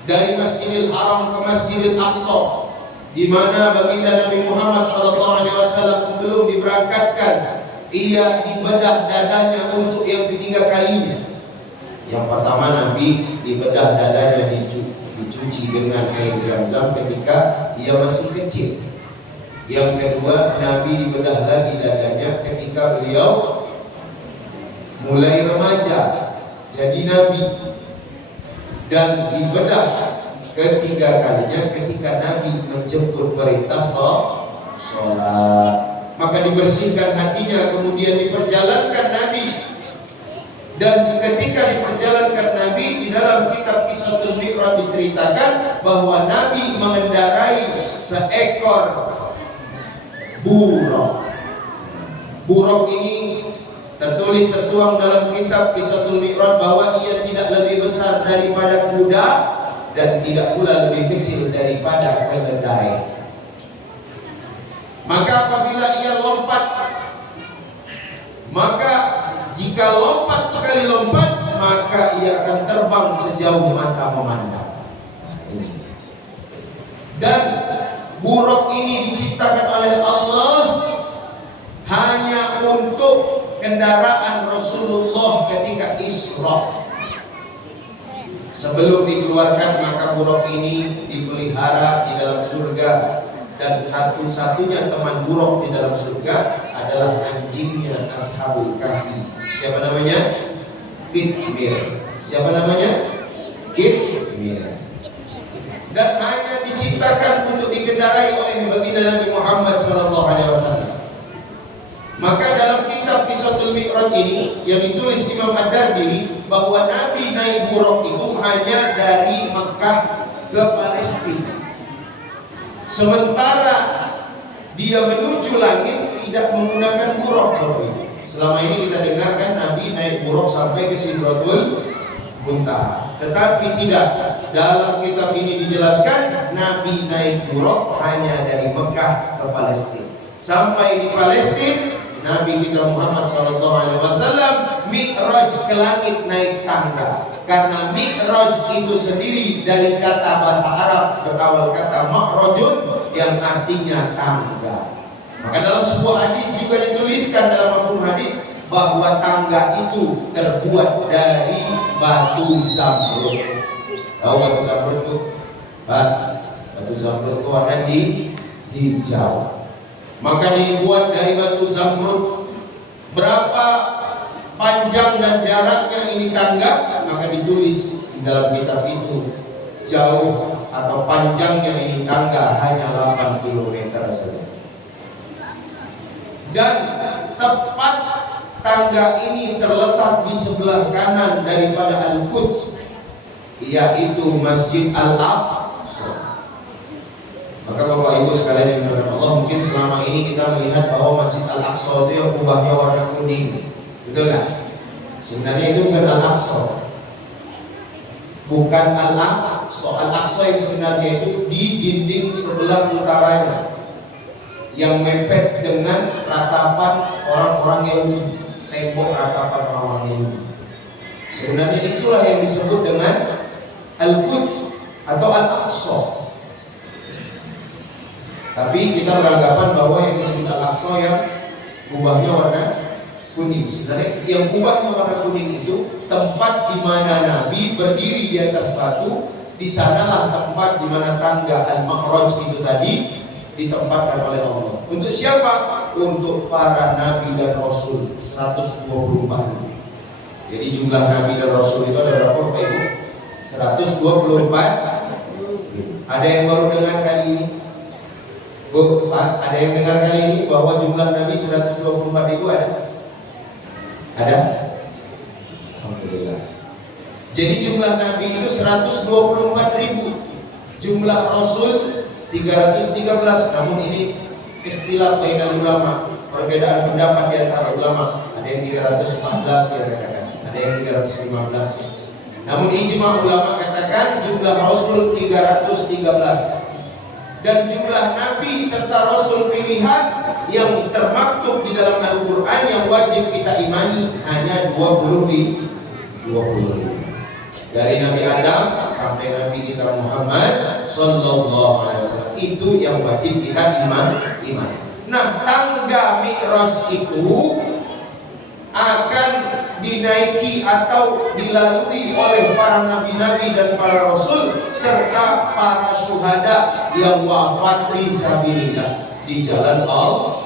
Dari Masjidil Haram ke Masjidil Aqsa, di mana baginda Nabi Muhammad SAW sebelum diberangkatkan, ia dibedah dadanya untuk yang ketiga kalinya. Yang pertama, Nabi dibedah dadanya, dicuci dengan air Zam-Zam ketika ia masih kecil. Yang kedua, Nabi dibedah lagi dadanya ketika beliau mulai remaja jadi Nabi. Dan dibedah ketiga kalinya ketika Nabi menjemput perintah sholat. Maka dibersihkan hatinya, kemudian diperjalankan Nabi. Dan ketika diperjalankan Nabi, di dalam kitab Qissatul Mi'raj diceritakan bahwa Nabi mengendarai seekor buruk. Buruk ini tertuang dalam kitab Qissatul Mi'raj bahwa ia tidak lebih besar daripada kuda dan tidak pula lebih kecil daripada keledai. Maka apabila ia lompat, maka jika lompat sekali lompat, maka ia akan terbang sejauh mata memandang. Nah, ini. Dan buruk ini diciptakan oleh Allah hanya untuk kendaraan Rasulullah ketika Isra. Sebelum dikeluarkan, maka buruk ini dipelihara di dalam surga. Dan satu-satunya teman buruk di dalam surga adalah anjingnya Ashabul Kahfi. Siapa namanya? Qitmir. Siapa namanya? Qitmir. Dan hanya diciptakan untuk dikendarai oleh baginda Nabi Muhammad SAW. Maka dalam kitab Qissatul Mi'raj ini yang ditulis Imam Ad-Dardiri, bahwa Nabi naik buruk itu hanya dari Mekah ke Palestina. Sementara dia menuju langit tidak menggunakan buruk. Selama ini kita dengarkan Nabi naik buruk sampai ke Sidratul Muntaha. Tetapi tidak, dalam kitab ini dijelaskan Nabi naik buruk hanya dari Mekah ke Palestina. Sampai di Palestina, Nabi kita Muhammad SAW Mi'raj ke langit naik tangga. Karena Mi'raj itu sendiri dari kata bahasa Arab berawal kata Ma'rajun yang artinya tangga. Maka dalam sebuah hadis juga dituliskan dalam mafhum hadis bahwa tangga itu terbuat dari batu zamrud. Tahu batu zamrud itu? Batu zamrud itu warna hijau. Maka dibuat dari batu zamrud. Berapa panjang dan jaraknya ini tangga? Maka ditulis di dalam kitab itu, jauh atau panjangnya ini tangga hanya 8 km saja. Dan tepat tangga ini terletak di sebelah kanan daripada Al-Quds, yaitu Masjid Al-Aqsa. Maka Bapak Ibu sekalian yang dirahmati Allah, mungkin selama ini kita melihat bahwa Masjid Al-Aqsa itu yang kubahnya warna kuning, betul nggak? Sebenarnya itu bukan Al-Aqsa, bukan Al-Aqsa. Al-Aqsa yang sebenarnya itu di dinding sebelah utaranya yang mepet dengan ratapan orang-orang Yahudi, tembok ratapan orang-orang Yahudi. Sebenarnya itulah yang disebut dengan Al-Quds atau Al-Aqsa. Tapi kita beranggapan bahwa yang disebut Al-Aqsa yang kubahnya warna kuning. Sebenarnya yang kubahnya warna kuning itu tempat di mana Nabi berdiri di atas batu. Di sanalah tempat di mana tangga Al-Ma'raj itu tadi ditempatkan oleh Allah. Untuk siapa? Untuk para nabi dan rasul 124. Jadi jumlah nabi dan rasul itu ada berapa Bapak Ibu? 124. Ada yang baru dengar kali ini? Bu, Pak, ada yang dengar kali ini bahwa jumlah nabi 124 ribu ada? Ada? Alhamdulillah. Jadi jumlah nabi itu 124 ribu. Jumlah rasul 313. Namun ini ikhtilaf bainal ulama, perbedaan pendapat di antara ulama. Ada yang 314 ya katakan, ada yang 315. Namun ijma ulama katakan jumlah rasul 313. Dan jumlah nabi serta rasul pilihan yang termaktub di dalam Al-Qur'an yang wajib kita imani hanya 25. Dari Nabi Adam sampai Nabi kita Muhammad Sallallahu Alaihi Wasallam, itu yang wajib kita imani. Nah, tangga Mi'raj itu akan dinaiki atau dilalui oleh para nabi-nabi dan para rasul serta para syuhada yang wafat fi sabilillah, di jalan Allah.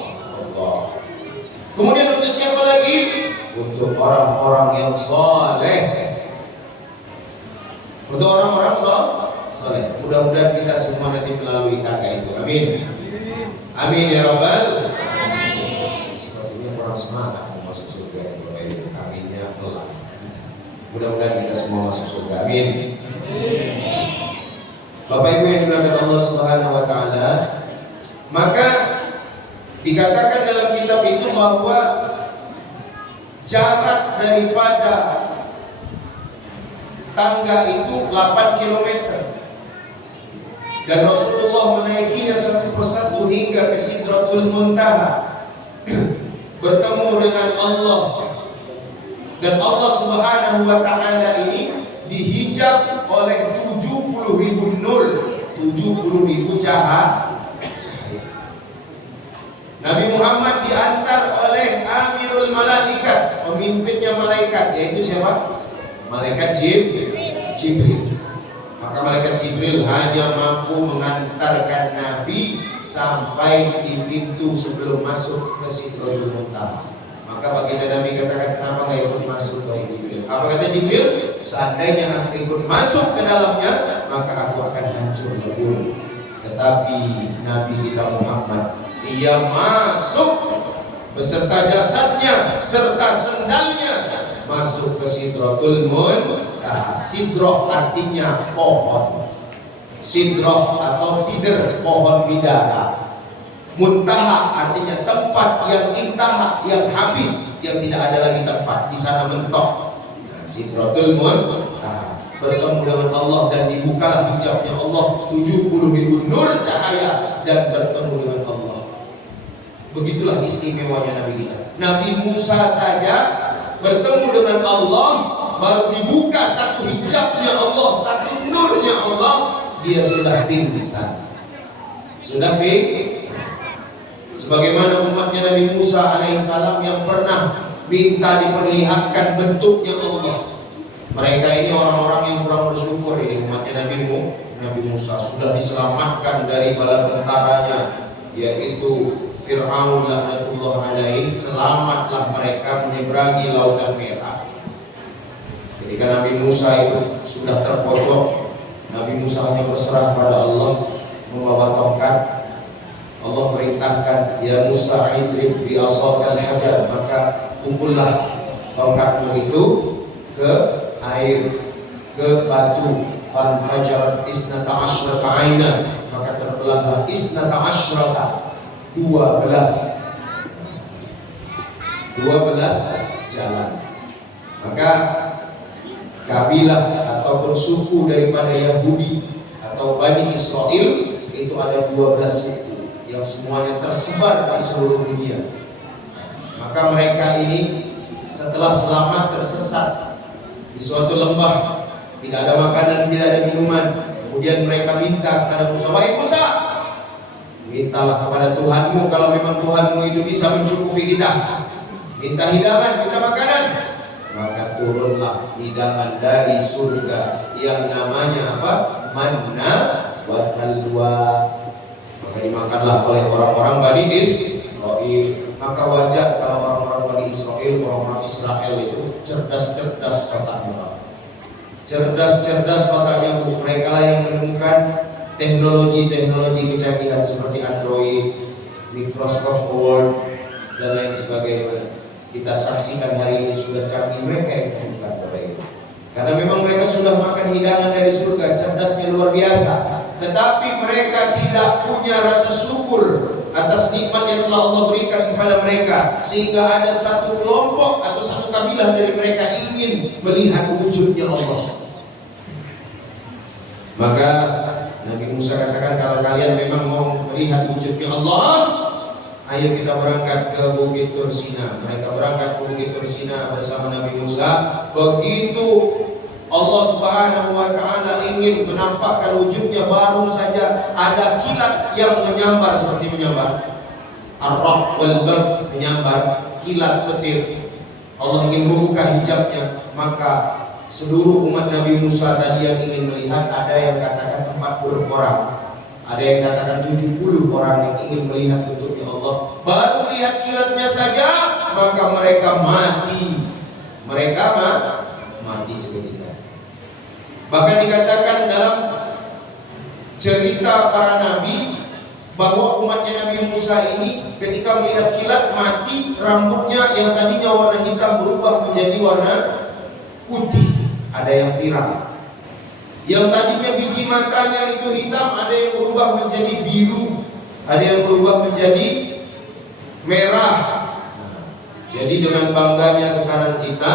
Kemudian untuk siapa lagi? Untuk orang-orang yang saleh. Untuk orang-orang saleh. Mudah-mudahan kita semua nanti melalui tangga itu. Amin. Amin ya Rabbal. Sepertinya kurang semangat mau masuk surga. Aminnya pelan. Mudah-mudahan kita semua masuk surga. Amin. Bapak Ibu yang dimuliakan Allah Subhanahu wa taala, maka dikatakan dalam kitab itu bahwa jarak daripada tangga itu 8 km dan Rasulullah menaikinya satu persatu hingga ke Sidratul Muntaha bertemu dengan Allah, dan Allah Subhanahu wa taala ini dihijab oleh 70.000 nur, 70.000 cahaya. Nabi Muhammad diantar oleh Amirul Malaikat, pemimpinnya malaikat, yaitu siapa? Malaikat Jibril. Maka malaikat Jibril hanya mampu mengantarkan Nabi sampai di pintu sebelum masuk ke Sidratul Muntaha. Maka baginda Nabi katakan, kenapa nggak ikut masuk ke Jibril? Apa kata Jibril? Seandainya aku ikut masuk ke dalamnya, maka aku akan hancur lebur. Tetapi Nabi kita Muhammad, ia masuk beserta jasadnya serta sendalnya masuk ke Sidratul Muntaha. Sidroh artinya pohon. Sidroh atau sider, pohon bidara. Muntaha artinya tempat yang intaha, yang habis, yang tidak ada lagi tempat, di sana mentok. Nah, Sidratul Muntaha, bertemu dengan Allah dan dibukalah hijabnya Allah, 70.000 nur cahaya, dan bertemu dengan Allah. Begitulah istimewanya Nabi kita. Nabi Musa saja bertemu dengan Allah, baru dibuka satu hijabnya Allah, satu nurnya Allah, dia sudah pingsan. Sudah pingsan. Sebagaimana umatnya Nabi Musa alaihissalam yang pernah minta diperlihatkan bentuknya Allah. Mereka ini orang-orang yang kurang bersyukur ini, umatnya Nabi Musa sudah diselamatkan dari bala tentaranya, yaitu Fir'aun laknatullah alaihi. Selamatlah mereka menyeberangi Lautan Merah. Ketika Nabi Musa itu sudah terpojok, Nabi Musa hanya berserah pada Allah, membawa tongkat. Allah merintahkan, ya Musa idrib bi asakal hajar, maka pukullah tongkatmu itu ke air, ke batu. Fanfajarat isnata asyrata aina, maka terbelahlah isnata asyrata, 12 jalan. Maka kabilah ataupun suku daripada Yahudi atau Bani Israel itu ada 12 suku yang semuanya tersebar di seluruh dunia. Maka mereka ini setelah selamat tersesat di suatu lembah, tidak ada makanan, tidak ada minuman. Kemudian mereka minta kepada Musa, wahai Musa, mintalah kepada Tuhanmu kalau memang Tuhanmu itu bisa mencukupi kita. Minta hidangan, minta makanan. Maka turunlah hidangan dari surga yang namanya apa? Manna wa salwa. Maka dimakanlah oleh orang-orang Bani Israel. Maka wajar kalau orang-orang Bani Israel, orang-orang Israel itu cerdas-cerdas otaknya. Cerdas-cerdas otaknya, mereka lah yang menemukan teknologi-teknologi kecanggihan seperti Android, Microsoft Word, dan lain sebagainya. Kita saksikan hari ini sudah canggih mereka yang menemukan mereka. Karena memang mereka sudah makan hidangan dari surga, cerdasnya luar biasa. Tetapi mereka tidak punya rasa syukur atas nikmat yang telah Allah berikan kepada mereka, sehingga ada satu kelompok atau satu kabilah dari mereka ingin melihat wujudnya Allah. Maka Nabi Musa katakan, kalau kalian memang mau melihat wujudnya Allah, ayo kita berangkat ke Bukit Tursina. Mereka berangkat ke Bukit Tursina bersama Nabi Musa. Begitu Allah Subhanahu wa Ta'ala ingin menampakkan wujudnya, baru saja ada kilat yang menyambar seperti menyambar ar-rah wal barq, menyambar kilat petir. Allah ingin membuka hijabnya, maka seluruh umat Nabi Musa tadi yang ingin melihat, ada yang katakan 40 orang, ada yang katakan 70 orang yang ingin melihat bentuknya Allah. Baru lihat kilatnya saja, maka mereka mati. Mereka mati seketika. Bahkan dikatakan dalam cerita para nabi bahwa umatnya Nabi Musa ini ketika melihat kilat mati, rambutnya yang tadinya warna hitam berubah menjadi warna putih, ada yang pirang. Yang tadinya biji matanya itu hitam, ada yang berubah menjadi biru, ada yang berubah menjadi merah. Jadi dengan bangganya sekarang kita,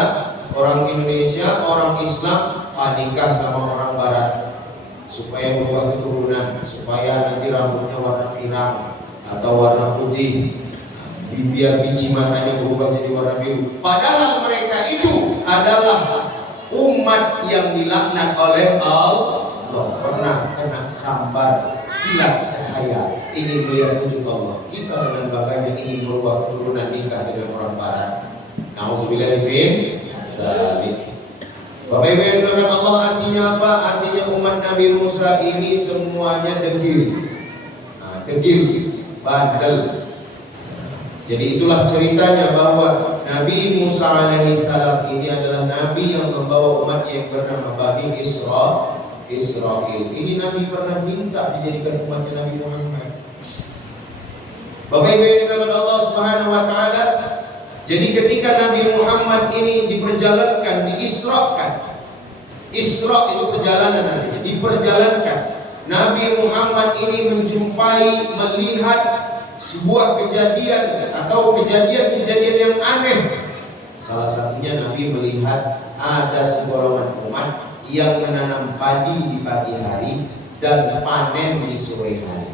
orang Indonesia, orang Islam, nikah sama orang Barat supaya berubah keturunan, supaya nanti rambutnya warna pirang atau warna putih, biar biji matanya berubah jadi warna biru. Padahal mereka itu adalah umat yang dilaknat oleh Allah, pernah kena sambar kilat cahaya, ingin melihat wujud Allah. Kita dengan bangganya ingin merubah keturunan, nikah dengan orang Barat. Nauzubillah min dzalik. Bapak Ibu yang dimuliakan Allah, artinya apa? Artinya umat Nabi Musa ini semuanya degil, degil, bandel. Jadi itulah ceritanya bahwa Nabi Musa alaihissalam ini adalah Nabi yang membawa umat yang bernama Bani Israel. Ini Nabi pernah minta dijadikan umatnya Nabi Muhammad. Bapak Ibu yang dimuliakan Allah Subhanahu wa Ta'ala, jadi ketika Nabi Muhammad ini diperjalankan, diisrakan, Isra itu perjalanan namanya, diperjalankan, Nabi Muhammad ini menjumpai, melihat sebuah kejadian atau kejadian-kejadian yang aneh. Salah satunya Nabi melihat ada segolongan umat yang menanam padi di pagi hari dan panen di sore hari.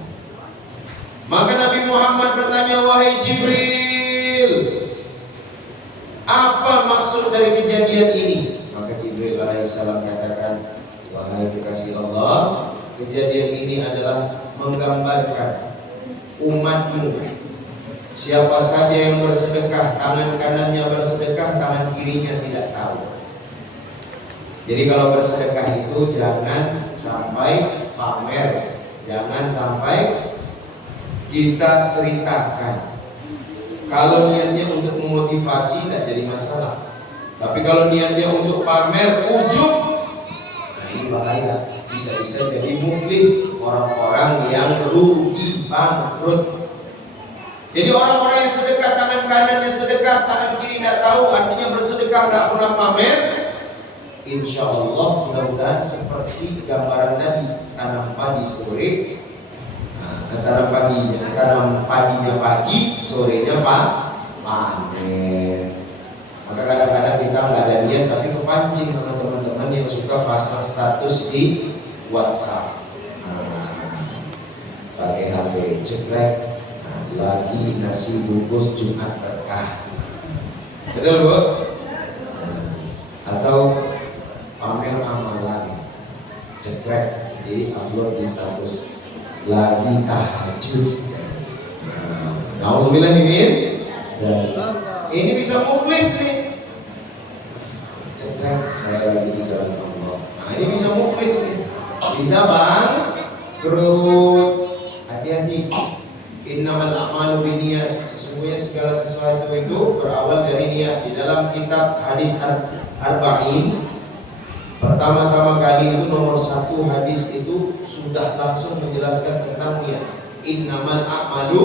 Maka Nabi Muhammad bertanya, wahai Jibril, apa maksud dari kejadian ini? Maka Jibril alaihissalam katakan, wahai kekasih Allah, kejadian ini adalah menggambarkan umatmu. Siapa saja yang bersedekah, tangan kanannya bersedekah, tangan kirinya tidak tahu. Jadi kalau bersedekah itu jangan sampai pamer, jangan sampai kita ceritakan. Kalau niatnya untuk memotivasi tidak jadi masalah. Tapi kalau niatnya untuk pamer, ujub, nah ini bahaya. Bisa-bisa jadi muflis, orang-orang yang rugi, bangkrut. Jadi orang-orang yang sedekah tangan kanannya sedekah, tangan kiri tidak tahu, artinya bersedekah tidak pernah pamer. Insya Allah mudah-mudahan seperti gambaran tadi, tanam padi sore, tanam paginya pagi, sorenya panen. Maka kadang-kadang kita nggak ada niat tapi kepancing sama teman-teman yang suka pasang status di WhatsApp. Pakai HP cekrek, lagi nasi bungkus Jumat berkah. Betul Bu? Atau pamer amalan cekrek di upload di status lagi tahajud. Nauzubillah ini bisa muflis nih. Cekrek saya lagi di jalan Allah. Nah ini bisa muflis nih. Bisa bang. Kerut. Hati-hati. Innamal a'malu binniyat. Sesungguhnya segala sesuatu itu berawal dari niat. Di dalam kitab hadis Arba'in, pertama-tama kali itu nomor 1 hadis itu sudah langsung menjelaskan tentang niat. Innamal a'malu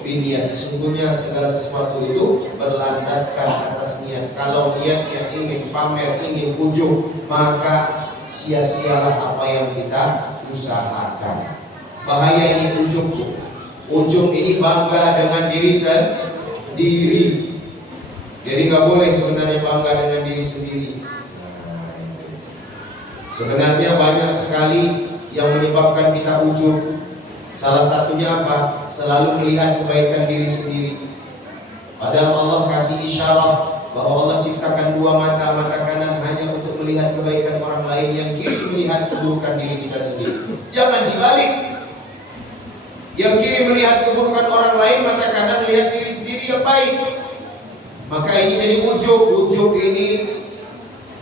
binniyat. Sesungguhnya segala sesuatu itu berlandaskan atas niat. Kalau niatnya ingin pamer, ingin ujung, maka sia-sialah apa yang kita usahakan. Bahaya ini ujung. Ujung ini bangga dengan diri sendiri. Jadi nggak boleh sebenarnya bangga dengan diri sendiri. Sebenarnya banyak sekali yang menyebabkan kita ujub. Salah satunya apa? Selalu melihat kebaikan diri sendiri. Padahal Allah kasih isyarat bahwa Allah ciptakan 2 mata, mata kanan hanya untuk melihat kebaikan orang lain, yang kiri melihat keburukan diri kita sendiri. Jangan dibalik. Yang kiri melihat keburukan orang lain, mata kanan melihat diri sendiri yang baik. Maka ini jadi ujub. Ujub ini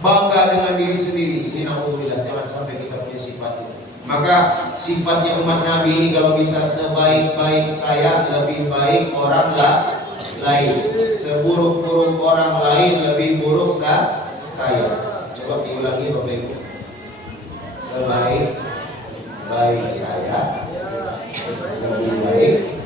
bangga dengan diri sendiri. Ini naudzubillah, jangan sampai kita punya sifat itu. Maka sifatnya umat Nabi ini kalau bisa sebaik-baik saya, lebih baik orang lain. Seburuk-buruk orang lain, lebih buruk saya. Coba diulangi Bapak Ibu. Sebaik-baik saya, lebih baik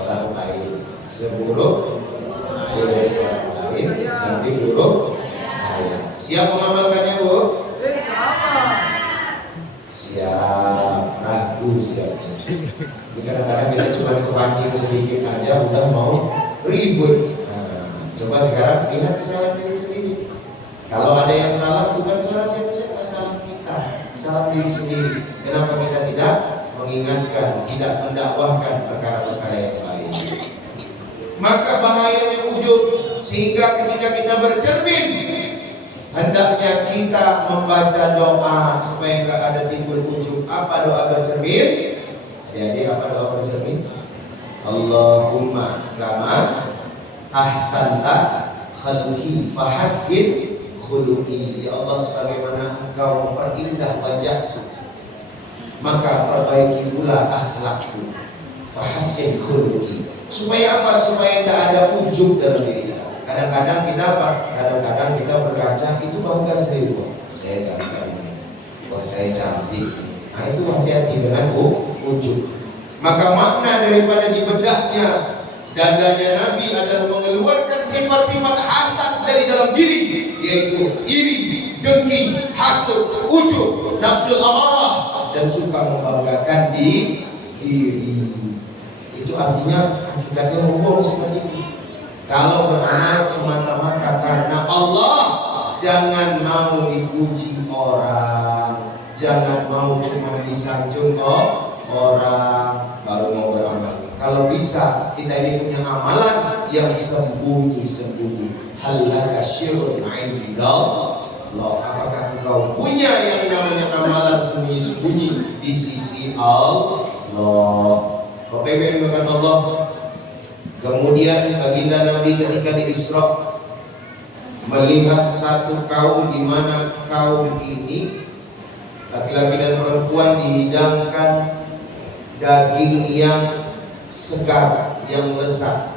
orang lain. Seburuk-buruk orang lain, lebih buruk saya. Siap mengamalkannya Bu? Siap, ragu siapnya. Ini kadang-kadang kita cuma kepancing sedikit aja udah mau ribut. Coba sekarang lihat kesalahan diri sendiri. Kalau ada yang salah, bukan salah siapa-siapa, salah kita, salah diri sendiri. Kenapa kita tidak mengingatkan, tidak mendakwahkan perkara-perkara yang baik? Maka bahayanya ujub, sehingga ketika kita bercermin, hendaknya kita membaca doa supaya nggak ada timbul ujub. Apa doa bercermin? Jadi apa doa bercermin? Allahumma kama ahsanta khalqi fahassin khuluqi. Ya Allah, sebagaimana Engkau memperindah wajahku, maka perbaiki pula akhlakku. Fahassin khuluqi. Supaya apa? Supaya tidak ada ujub dalam diri kita. Kadang-kadang kita apa? Kadang-kadang kita berkaca itu bangga sendiri. Wah, saya ganteng ini. Wah, saya cantik. Nah, itu hati-hati dengan ujub. Maka makna daripada dibedahnya dadanya Nabi adalah mengeluarkan sifat-sifat hasad dari dalam diri, yaitu iri, dengki, hasud, ujub, nafsul amarah, dan suka membanggakan diri. Itu artinya hakikatnya ngomong seperti itu. Kalau beramal semata-mata karena Allah, jangan mau dipuji orang, jangan mau cuma disanjung orang baru mau beramal. Kalau bisa kita ini punya amalan yang sembunyi-sembunyi. Halaka syirun indallah. Apakah engkau punya yang namanya amalan sembunyi-sembunyi di sisi Allah? Bapak Ibu yang dimuliakan Allah. Kemudian baginda Nabi ketika di Isra melihat satu kaum di mana kaum ini laki-laki dan perempuan dihidangkan daging yang segar, yang lezat.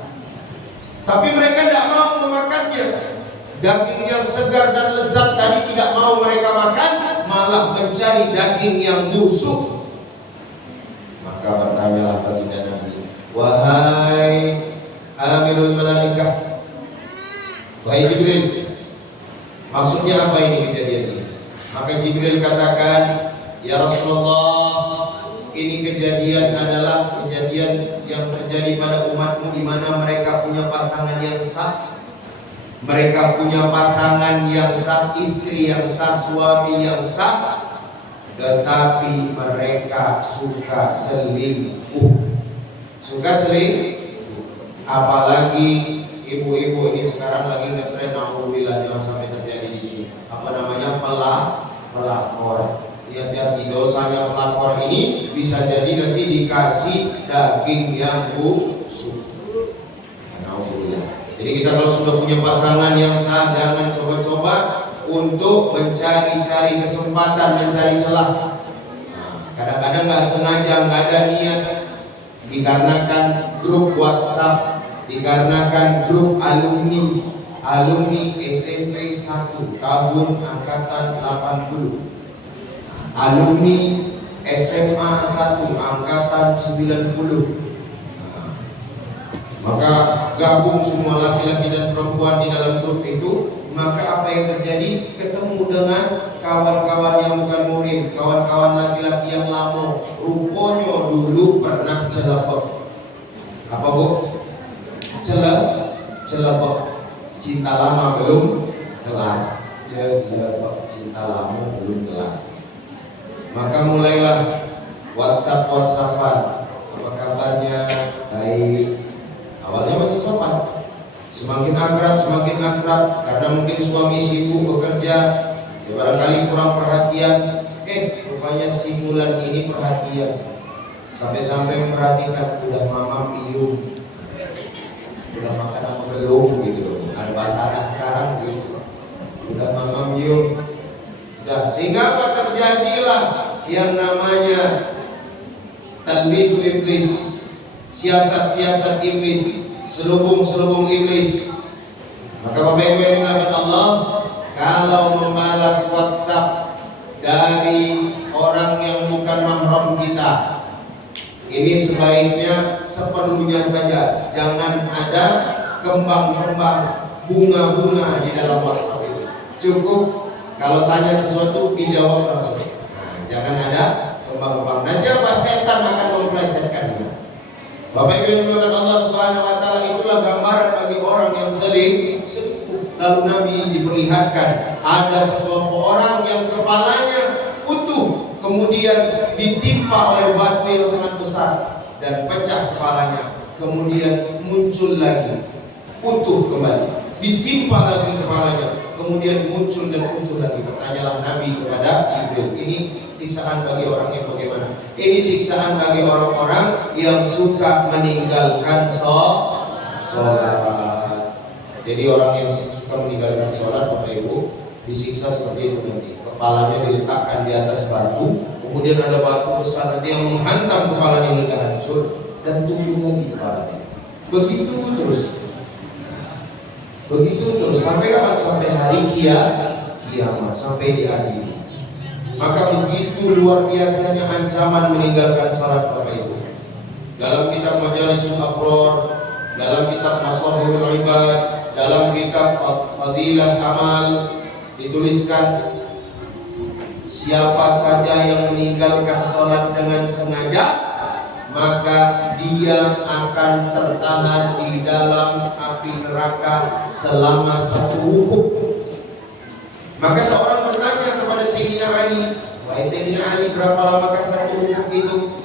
Tapi mereka tidak mau memakannya. Daging yang segar dan lezat tadi tidak mau mereka makan, malah mencari daging yang busuk. Maka bertanyalah baginda Nabi, wahai Wahai Jibril, maksudnya apa ini kejadian ini? Maka Jibril katakan, ya Rasulullah, ini kejadian adalah kejadian yang terjadi pada umatmu di mana mereka punya pasangan yang sah, mereka punya pasangan yang sah, istri yang sah, suami yang sah, tetapi mereka suka selingkuh. Suka selingkuh. Apalagi ibu-ibu ini sekarang lagi ngetren, alhamdulillah, jangan sampai terjadi di sini. Apa namanya? Pelakor. Hati-hati, dosanya pelakor ini bisa jadi nanti dikasih daging yang busuk. Alhamdulillah. Jadi kita kalau sudah punya pasangan yang sah, jangan coba-coba untuk mencari-cari kesempatan, mencari celah. Kadang-kadang nggak sengaja, nggak ada niat, dikarenakan grup WhatsApp, dikarenakan grup alumni SMP 1 tahun angkatan 80, alumni SMA 1 angkatan 90. Maka gabung semua laki-laki dan perempuan di dalam grup itu, maka apa yang terjadi? Ketemu dengan kawan-kawan yang bukan murid, kawan-kawan laki-laki yang lama, rupanya dulu pernah celebek. Apa bu? Celebek. Cinta lama belum kelar. Celebek, cinta lama belum kelar. Maka mulailah WhatsApp-WhatsAppan. Apa kabarnya? Baik. Awalnya masih sopan. Semakin akrab, karena mungkin suami sibuk bekerja, ya barangkali kurang perhatian. Rupanya si fulan ini perhatian. Sampai-sampai memperhatikan, udah mamam iung, udah makan apa belum gitu loh. Ada bahasa anak sekarang gitu. Udah mamam iung. Sudah, sehingga apa? Terjadilah yang namanya talbisu iblis, siasat-siasat iblis, selubung-selubung iblis. Maka Bapak Ibu yang dimuliakan Allah, kalau membalas WhatsApp dari orang yang bukan mahram kita, ini sebaiknya seperlunya saja. Jangan ada kembang-kembang, bunga-bunga di dalam WhatsApp itu. Cukup kalau tanya sesuatu dijawab langsung. Jangan ada kembang-kembang. Nanti apa? Setan akan memplesetkannya. Bapak Ibu yang dimuliakan Allah Subhanahu wa taala, itulah gambaran bagi orang yang selingkuh. Lalu Nabi diperlihatkan ada sekelompok orang yang kepalanya utuh, kemudian ditimpa oleh batu yang sangat besar dan pecah kepalanya, kemudian muncul lagi utuh kembali, ditimpa lagi kepalanya, kemudian muncul dan utuh lagi. Bertanyalah Nabi kepada Jibril, ini siksaan bagi orang yang bagaimana? Ini siksaan bagi orang-orang yang suka meninggalkan sholat. Jadi orang yang suka meninggalkan sholat, Bapak Ibu, disiksa seperti itu nanti. Kepalanya diletakkan di atas batu, kemudian ada batu besar nanti yang menghantam kepalanya hingga hancur dan tumbuh lagi kepalanya. Begitu terus sampai kapan? Sampai hari kiamat, sampai diadili. Maka begitu luar biasanya ancaman meninggalkan sholat, Bapak Ibu. Dalam kitab Majalisul Abrar, dalam kitab Masahihul Ibad, dalam kitab Fadilah Amal dituliskan, siapa saja yang meninggalkan sholat dengan sengaja, maka dia akan tertahan di dalam api neraka selama 1 wukuf. Maka seorang bertanya kepada Sayyidina Ali, wahai Sayyidina Ali, berapa lamakah 1 wukuf itu?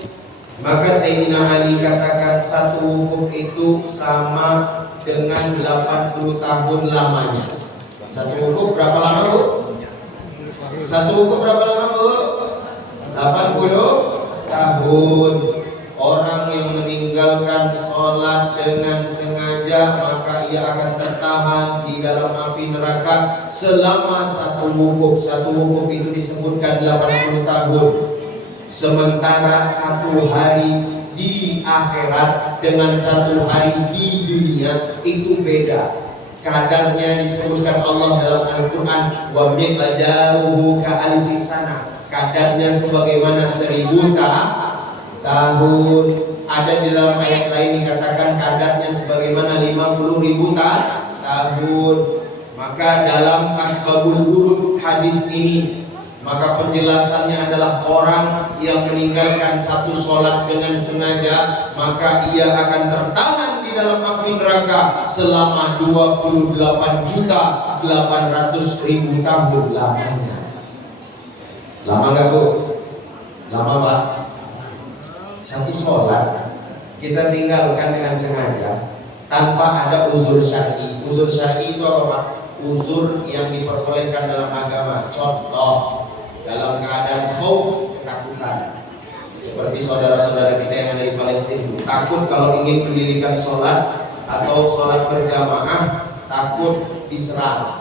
Maka Sayyidina Ali katakan 1 wukuf itu sama dengan 80 tahun lamanya. 1 wukuf berapa lama, Bu? 1 wukuf berapa lama, Bu? 80 tahun. Orang yang meninggalkan sholat dengan sengaja, maka ia akan tertahan di dalam api neraka selama 1 wukuf. 1 wukuf itu disebutkan 80 tahun. Sementara 1 hari di akhirat dengan 1 hari di dunia itu beda. Kadarnya disebutkan Allah dalam Al-Quran, wa miqdaruhu ka'alfi sana. Kadarnya sebagaimana 1000 tahun. Ada di dalam ayat lain dikatakan kadarnya sebagaimana 50.000 tahun. Maka dalam Asbabul Wurud hadis ini, maka penjelasannya adalah orang yang meninggalkan satu sholat dengan sengaja, maka ia akan tertahan di dalam api neraka selama 28.800.000 tahun lamanya. Lama gak Bu? Lama Pak? Satu sholat kita tinggalkan dengan sengaja tanpa ada uzur syar'i. Uzur syar'i itu apa Pak? Uzur yang diperbolehkan dalam agama. Contoh, dalam keadaan khauf, ketakutan. Seperti saudara-saudara kita yang ada di Palestina, takut kalau ingin mendirikan sholat atau sholat berjamaah, takut diserang.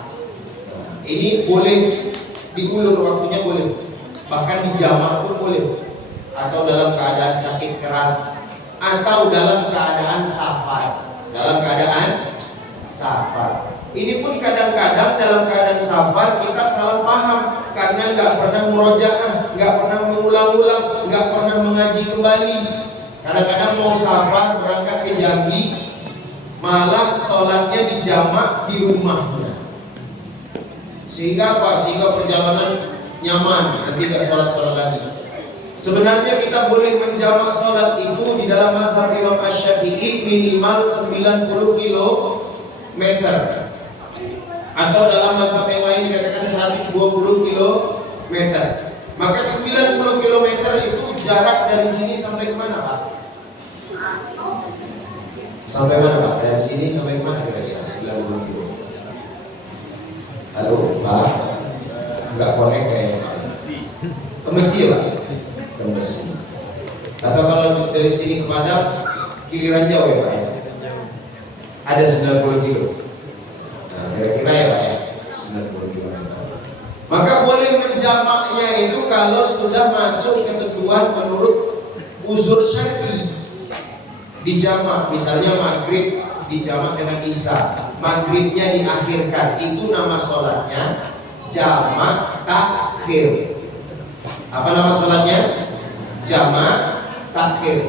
Nah, ini boleh diulur waktunya, boleh. Bahkan dijamak pun boleh. Atau dalam keadaan sakit keras, atau dalam keadaan safar. Dalam keadaan safar. Ini pun kadang-kadang dalam keadaan safar kita salah paham karena nggak pernah murojaah, nggak pernah mengulang-ulang, nggak pernah mengaji kembali. Kadang-kadang mau safar berangkat ke Jambi, malah sholatnya dijamak di rumahnya. Sehingga apa? Sehingga perjalanan nyaman, nanti nggak sholat lagi. Sebenarnya kita boleh menjamak sholat itu di dalam mazhab Imam Asy-Syafi'i minimal 90 km. Atau dalam mazhab yang lain dikatakan 120 km. Maka 90 km itu jarak dari sini sampai kemana Pak? Sampai mana Pak? Dari sini sampai kemana kira-kira 90 km? Halo Pak? Enggak connect kayaknya Pak. Ke Mesir ya Pak? Ke Mesir. Atau kalau dari sini ke Padang, kiriran jauh ya Pak ya? Ada 90 km. Kira-kira ya Pak ya, 90 km. Maka boleh menjamaknya itu kalau sudah masuk ketentuan menurut uzur syar'i. Dijamak, misalnya maghrib dijamak dengan isya, maghribnya diakhirkan, itu nama sholatnya jamak takhir. Apa nama sholatnya? Jamak takhir.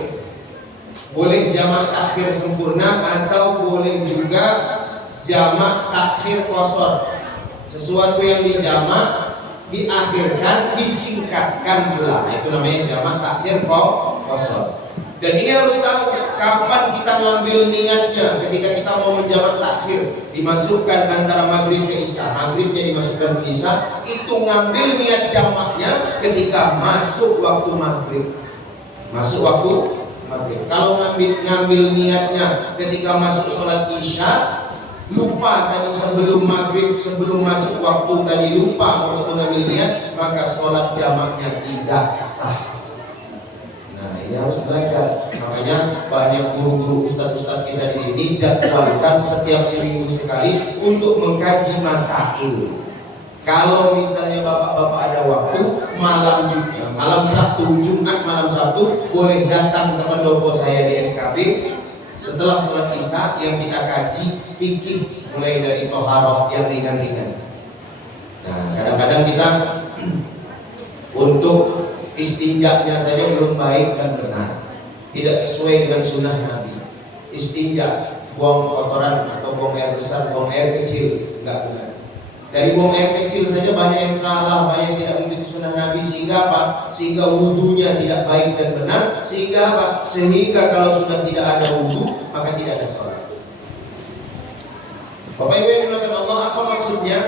Boleh jamak takhir sempurna atau boleh juga jamak takhir qasar. Sesuatu yang dijamak diakhirkan, disingkatkan pula. Itu namanya jamak takhir qasar. Dan ini harus tahu kapan kita ngambil niatnya. Ketika kita mau menjamak takhir, dimasukkan antara maghrib ke isya, maghribnya dimasukkan ke isya, itu ngambil niat jamaknya ketika masuk waktu maghrib. Masuk waktu maghrib. Kalau ngambil niatnya ketika masuk sholat isya, lupa tadi sebelum maghrib, sebelum masuk waktu tadi lupa untuk mengambil niat, maka sholat jamaknya tidak sah. Nah ini harus belajar. Makanya banyak guru-guru ustadz-ustadz kita di sini jadwalkan setiap seminggu sekali untuk mengkaji masail. Kalau misalnya bapak-bapak ada waktu malam juga, malam Sabtu, Jumat malam Sabtu, boleh datang ke pendopo saya di SKP. Setelah sholat isya yang kita kaji fikih mulai dari toharoh yang ringan-ringan. Nah kadang-kadang kita untuk istinjaknya saja belum baik dan benar, tidak sesuai dengan sunnah Nabi. Istinja, buang kotoran atau buang air besar, buang air kecil, enggak benar. Dari buang air kecil saja banyak yang salah, banyak yang tidak mengikuti sunnah Nabi. Sehingga apa? Sehingga wudhunya tidak baik dan benar. Sehingga apa? Sehingga kalau sudah tidak ada wudhu, maka tidak ada sholat. Bapak Ibu yang dimuliakan Allah, apa maksudnya?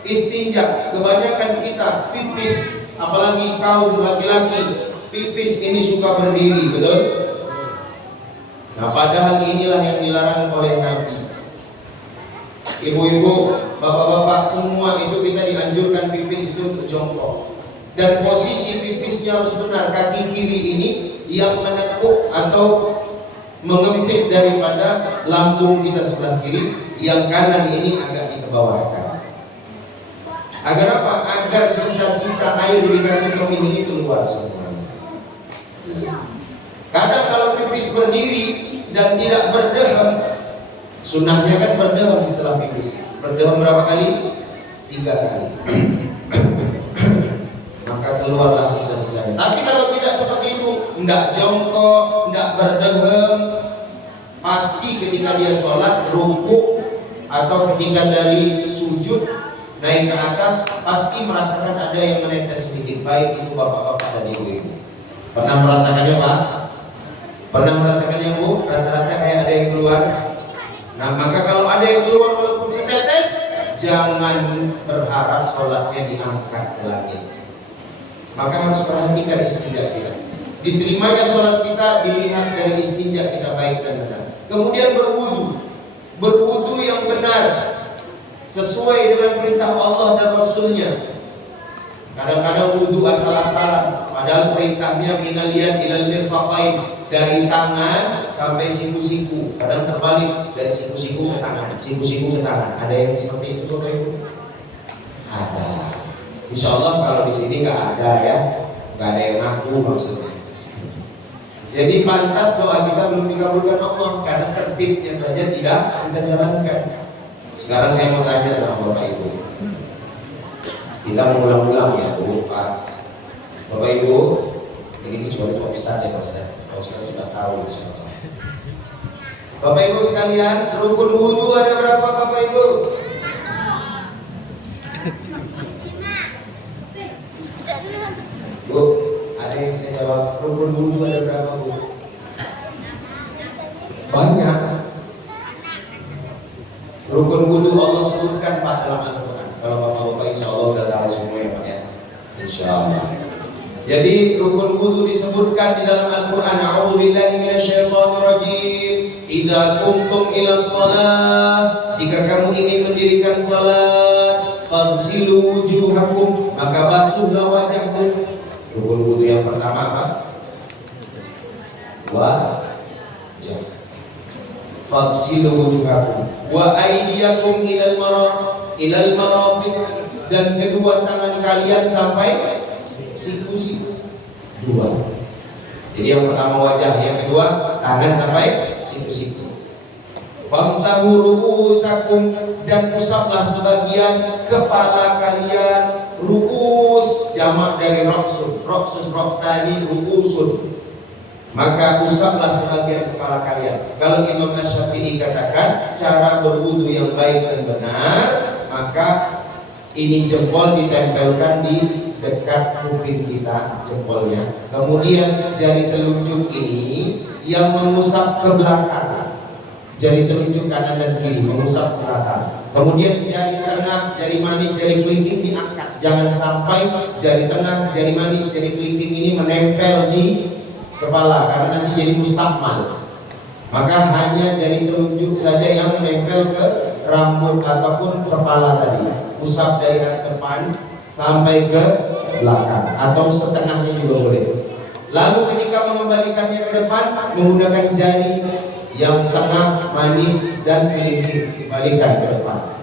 Istinja. Kebanyakan kita pipis, apalagi kaum laki-laki, pipis ini suka berdiri, betul? Nah padahal inilah yang dilarang oleh Nabi. Ibu-ibu, bapak-bapak, semua itu kita dianjurkan pipis itu untuk jongkok. Dan posisi pipisnya harus benar. Kaki kiri ini yang menekuk atau mengempit daripada lambung kita sebelah kiri, yang kanan ini agak dikebawahkan. Agar apa? Agar sisa-sisa air di kaki kemih ini keluar semuanya. Kadang kalau pipis berdiri dan tidak berdehem, sunnahnya kan berdehem setelah pipis. Berdehem berapa kali? 3 kali. Maka keluarlah sisa-sisanya. Tapi kalau tidak seperti itu, tidak jongkok, tidak berdehem, pasti ketika dia sholat rukuk atau ketika dari sujud naik ke atas pasti merasakan ada yang menetes sedikit, baik itu bapak-bapak dan ibu-ibu. Pernah merasakannya Pak? Pernah merasakannya Bu? Rasa-rasa kayak ada yang keluar? Nah maka kalau ada yang keluar walaupun setetes, jangan berharap sholatnya diangkat ke langit. Maka harus perhatikan istinja kita. Diterimanya sholat kita dilihat dari istinja kita baik dan benar. Kemudian berwudu yang benar sesuai dengan perintah Allah dan Rasulnya. Kadang-kadang wudu asal-asalan, padahal perintahnya minal yad ilal mirfaqain, dari tangan sampai siku-siku. Kadang terbalik, dari siku-siku ke tangan, siku-siku ke tangan. Ada yang seperti itu Bapak Ibu? Ada. Insya Allah kalau di sini nggak ada ya, nggak ada yang ngaku maksudnya. Jadi pantas doa kita belum dikabulkan Allah karena tertibnya saja tidak kita jalankan. Sekarang saya mau tanya sama Bapak Ibu. Kita mengulang-ulang ya Bu, Pak, Bapak Ibu. Ini kecuali Pak Ustadz ya Pak Ustadz. Pak Ustadz sudah tahu insya Allah. Bapak Ibu sekalian, rukun wudu ada berapa Bapak Ibu? Bu, ada yang saya jawab, rukun wudu ada berapa Bu? Banyak. Rukun wudu Allah sebutkan Pak dalam Al-Quran. Kalau Bapak-Bapak insya Allah udah tahu semua ya Pak ya, insya Allah. Jadi rukun wudu disebutkan di dalam Al-Quran. A'udzubillahi minasyaitonirrajim. Idza qumtum ila shalah, jika kamu ingin mendirikan salat, faghsilu wujuhakum, maka basuhlah wajahmu. Rukun wudu yang pertama apa? Wajah. Faghsilu wujuhakum wa aydiyakum ilal marafiq, dan kedua tangan kalian sampai siku-siku. Dua. Jadi yang pertama wajah, yang kedua tangan sampai siku-siku. Famsahu ru'usakum, dan usaplah sebagian kepala kalian. Ru'us jamak dari roksun, roksani, ru'usun. Maka usaplah sebagian kepala kalian. Kalau Imam Asy-Syafi'i katakan cara berwudu yang baik dan benar, maka ini jempol ditempelkan di dekat kuping kita, jempolnya. Kemudian jari telunjuk ini yang mengusap ke belakang. Jari telunjuk kanan dan kiri mengusap ke belakang. Kemudian jari tengah, jari manis, jari kelingking diangkat. Jangan sampai jari tengah, jari manis, jari kelingking ini menempel di kepala karena nanti jadi mustahmal. Maka hanya jari telunjuk saja yang menempel ke rambut ataupun kepala tadi. Usap dari depan sampai ke belakang atau setengahnya juga boleh. Lalu ketika mengembalikannya ke depan menggunakan jari yang tengah, manis dan kelingking dibalikan ke depan.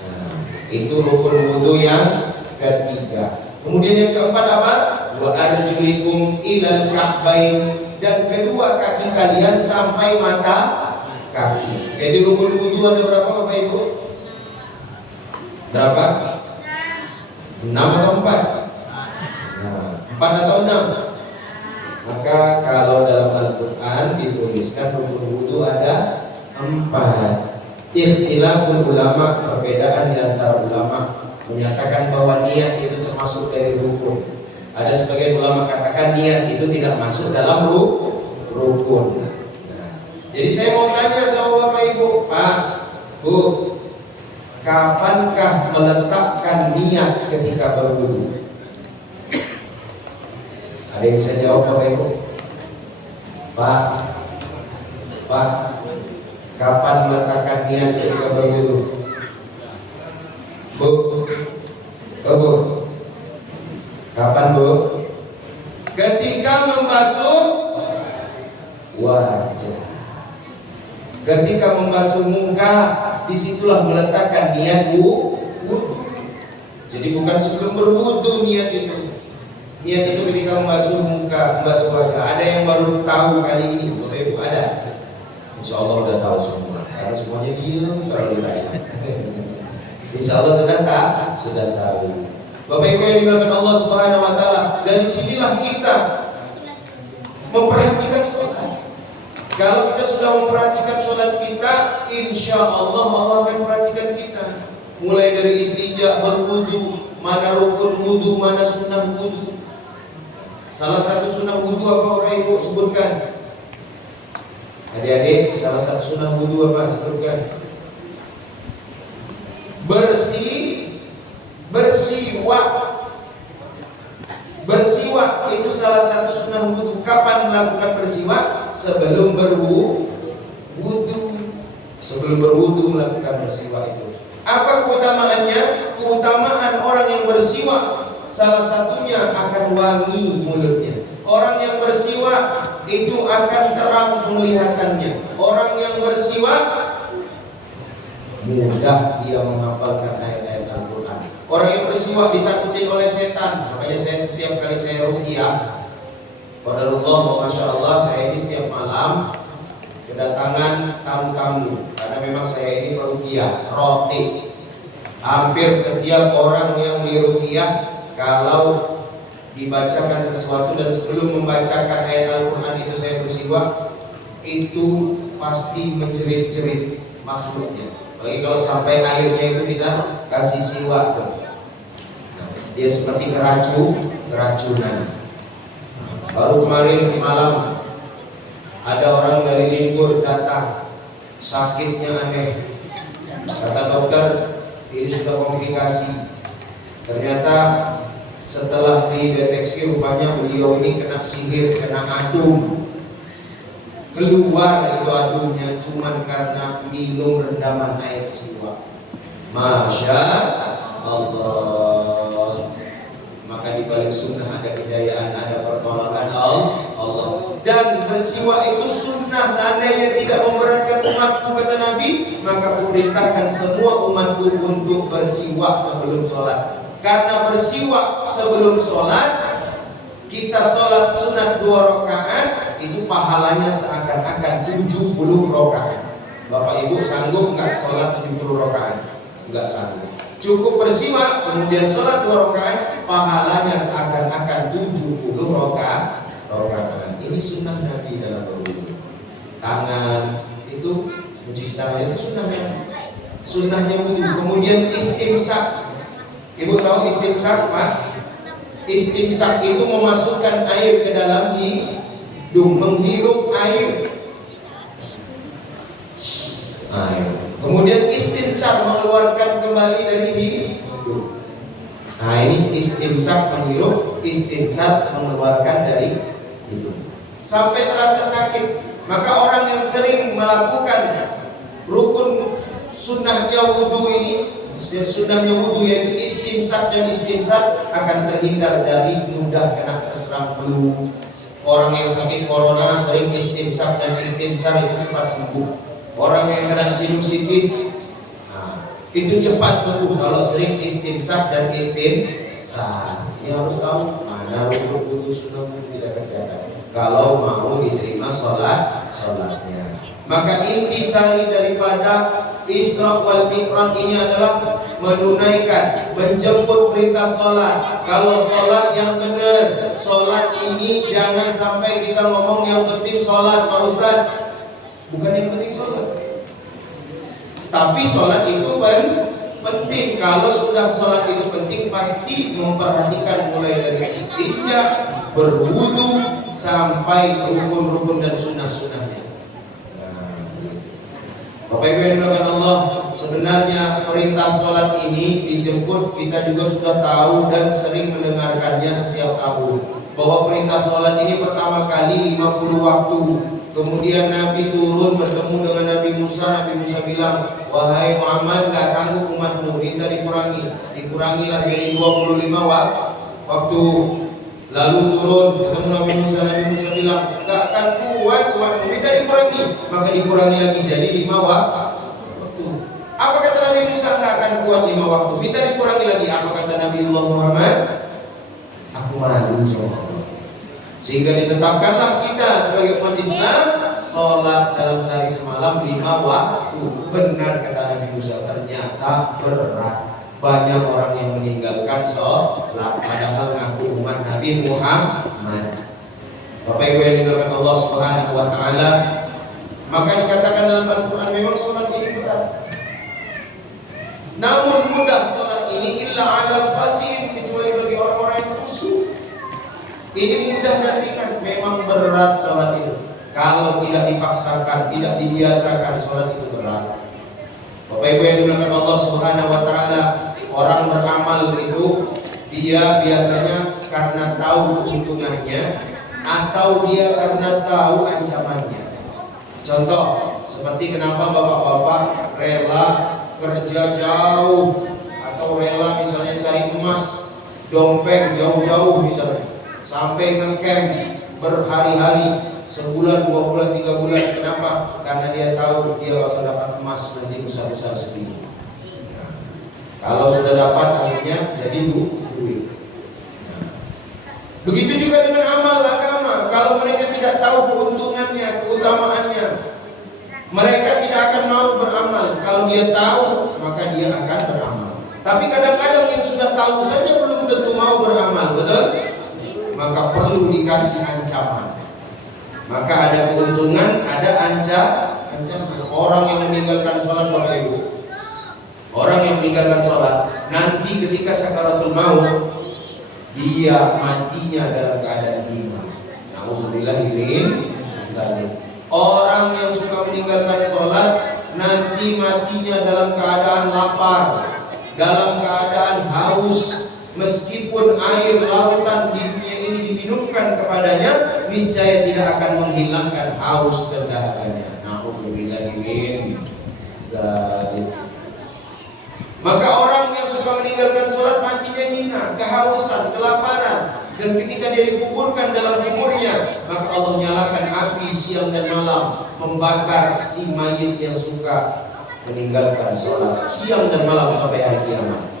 Nah, itu rukun wudu yang ketiga. Kemudian yang keempat apa? Wa arjulikum ilal ka'bain, dan kedua kaki kalian sampai mata kaki. Jadi rukun wudu ada berapa Bapak Ibu? Berapa? 6 atau 4? Nah, 4 atau 6? Maka kalau dalam Al-Quran dituliskan rukun wudu ada 4. Ikhtilaful ulama, perbedaan di antara ulama menyatakan bahwa niat itu termasuk dari rukun. Ada sebagian ulama katakan niat itu tidak masuk dalam rukun. Nah, jadi saya mau tanya sama Bapak Ibu, Pak, Bu, kapankah meletakkan niat ketika berwudu? Ada yang bisa jawab Bapak Ibu? Pak, kapan meletakkan niat ketika berwudu? Bu, Bu, kapan Bu? Ketika membasuh wajah, ketika membasuh muka, disitulah meletakkan niat wudu. Jadi bukan sebelum berwudu niat itu. Niat itu ketika membasuh muka, membasuh wajah. Ada yang baru tahu kali ini, Bapak Ibu ada? Insya Allah udah tahu semua. Karena semuanya diam kalau ditanya. Insya Allah sudah tahu. Bapak Ibu yang dimuliakan Allah Subhanahu Wa Taala, dari sinilah kita memperhatikan sholat. Kalau kita sudah memperhatikan sholat kita, insya Allah Allah akan perhatikan kita. Mulai dari istijah, berwudu, mana rukun wudu, mana sunnah wudu. Salah satu sunnah wudu apa Bapak Ibu sebutkan? Adik-adik, salah satu sunnah wudu apa sebutkan? Bersiwak. Bersiwak itu salah satu sunnah wudu. Kapan melakukan bersiwak? Sebelum berwudu. Sebelum berwudu melakukan bersiwak itu. Apa keutamaannya? Keutamaan orang yang bersiwak, salah satunya akan wangi mulutnya. Orang yang bersiwak itu akan terang penglihatannya. Orang yang bersiwak mudah dia menghafalkan ayat-ayat Al-Quran. Orang yang bersiwak ditakutin oleh setan. Makanya saya setiap kali saya ruqyah, qadarullah, masya Allah, saya ini setiap malam kedatangan tamu-tamu. Karena memang saya ini peruqyah roti. Hampir setiap orang yang diruqyah, kalau dibacakan sesuatu dan sebelum membacakan ayat Al-Quran itu saya bersiwak, itu pasti menjerit-jerit makhluknya. Apalagi kalau sampai airnya itu kita kasih siwak tuh. Nah, dia seperti keracunan. Baru kemarin malam ada orang dari Linggur datang, sakitnya aneh. Kata dokter, ini sudah komplikasi. Ternyata setelah dideteksi rupanya beliau ini kena sihir, kena adung. Keluar itu adungnya cuman karena minum rendaman air siwak. Masya Allah. Maka di balik sunnah ada kejayaan, ada pertolongan Allah. Dan bersiwak itu sunnah. Seandainya tidak memberatkan umatku, kata Nabi, maka kuperintahkan semua umatku untuk bersiwak sebelum sholat. Karena bersiwak sebelum sholat, kita sholat sunat 2 rakaat, itu pahalanya seakan-akan 70 rakaat. Bapak Ibu sanggup nggak sholat 70 rakaat? Nggak sanggup. Cukup bersiwak kemudian sholat 2 rakaat, pahalanya seakan-akan 70 rakaat. Ini sunnah Nabi dalam berwudu. Tangan itu, mencuci tangan itu sunnahnya wudu. Kemudian istimsak. Ibu tahu istimsak Pak? Istimsak itu memasukkan air ke dalam hidung, menghirup air. Kemudian istinsak, mengeluarkan kembali dari hidung. Nah ini istimsak menghirup, istinsak mengeluarkan dari hidung. Sampai terasa sakit. Maka orang yang sering melakukan rukun sunnahnya wudu ini, sunnahnya wudu yaitu istimsak dan istinsat, akan terhindar dari mudah kena terserang flu. Orang yang sakit corona sering istimsak dan istinsat itu cepat sembuh. Orang yang kena sinusitis, itu cepat sembuh kalau sering istimsak dan istinsat. Ini harus tahu mana rukun wudu sunnah wudu kita kerjakan kalau mau diterima sholatnya. Maka intisari daripada Isra wal Mi'raj ini adalah menunaikan, menjemput perintah sholat. Kalau sholat yang benar, sholat ini jangan sampai kita ngomong yang penting sholat, Pak Ustaz. Bukan yang penting sholat, tapi sholat itu penting. Kalau sudah sholat itu penting, pasti memperhatikan mulai dari istinja, berwudu, sampai rukun-rukun dan sunnah-sunnahnya. Bapak Ibu yang dimuliakan Allah, sebenarnya perintah sholat ini dijemput, kita juga sudah tahu dan sering mendengarkannya setiap tahun, bahwa perintah sholat ini pertama kali 50 waktu. Kemudian Nabi turun bertemu dengan Nabi Musa. Nabi Musa bilang, wahai Muhammad, gak sanggup umatmu, minta dikurangilah jadi 25 waktu. Lalu turun ketemu Nabi Musa. Nabi Musa bilang, gak akan kuat umatmu, minta dikurangi. Maka dikurangi lagi jadi 5 waktu. Apa kata Nabi Musa? Gak akan kuat 5 waktu, minta dikurangi lagi. Apa kata Nabi Allah Muhammad? Aku malu sama Allah. Sehingga ditetapkanlah kita sebagai umat Islam sholat dalam sehari semalam 5 waktu. Benar kata Nabi Musa, ternyata berat. Banyak orang yang meninggalkan sholat padahal ngaku umat Nabi Muhammad. Bapak Ibu yang dimuliakan Allah Subhanahu wa taala, Maka dikatakan dalam Al-Quran memang sholat ini berat. Namun mudah sholat ini illa 'alal khasiin, kecuali bagi orang-orang yang khusyuk. Ini mudah dan ringan. Memang berat sholat itu. Kalau tidak dipaksakan, tidak dibiasakan, sholat itu berat. Bapak Ibu yang dimuliakan Allah Subhanahu wa taala, orang beramal itu dia biasanya karena tahu keuntungannya atau dia karena tahu ancamannya. Contoh, seperti kenapa bapak-bapak rela kerja jauh atau rela misalnya cari emas, dompet jauh-jauh misalnya, sampai ngecamp berhari-hari, sebulan, 2 bulan, 3 bulan. Kenapa? Karena dia tahu dia bakal dapat emas nanti besar-besar segini. Nah, kalau sudah dapat akhirnya jadi duit. Nah, begitu juga dengan amal agama. Kalau mereka tidak tahu keuntungannya, keutamaannya, mereka tidak akan mau beramal. Kalau dia tahu, maka dia akan beramal. Tapi kadang-kadang yang sudah tahu saja belum tentu mau beramal, betul? Maka perlu dikasih ancaman. Maka ada keuntungan, ada ancaman. Orang yang meninggalkan sholat, Bapak Ibu, orang yang meninggalkan sholat, nanti ketika sakaratul maut, dia matinya dalam keadaan hina. Nauzubillah min dzalik. Orang yang suka meninggalkan sholat, nanti matinya dalam keadaan lapar, dalam keadaan haus. Meskipun air lautan di dunia ini diminumkan kepadanya, niscaya tidak akan menghilangkan haus dan dahaganya. Nauzubillahi min dzalik. Maka orang yang suka meninggalkan sholat matinya hina, kehausan, kelaparan. Dan ketika dia dikuburkan dalam kuburnya, maka Allah nyalakan api siang dan malam, membakar si mayit yang suka meninggalkan sholat siang dan malam sampai hari kiamat.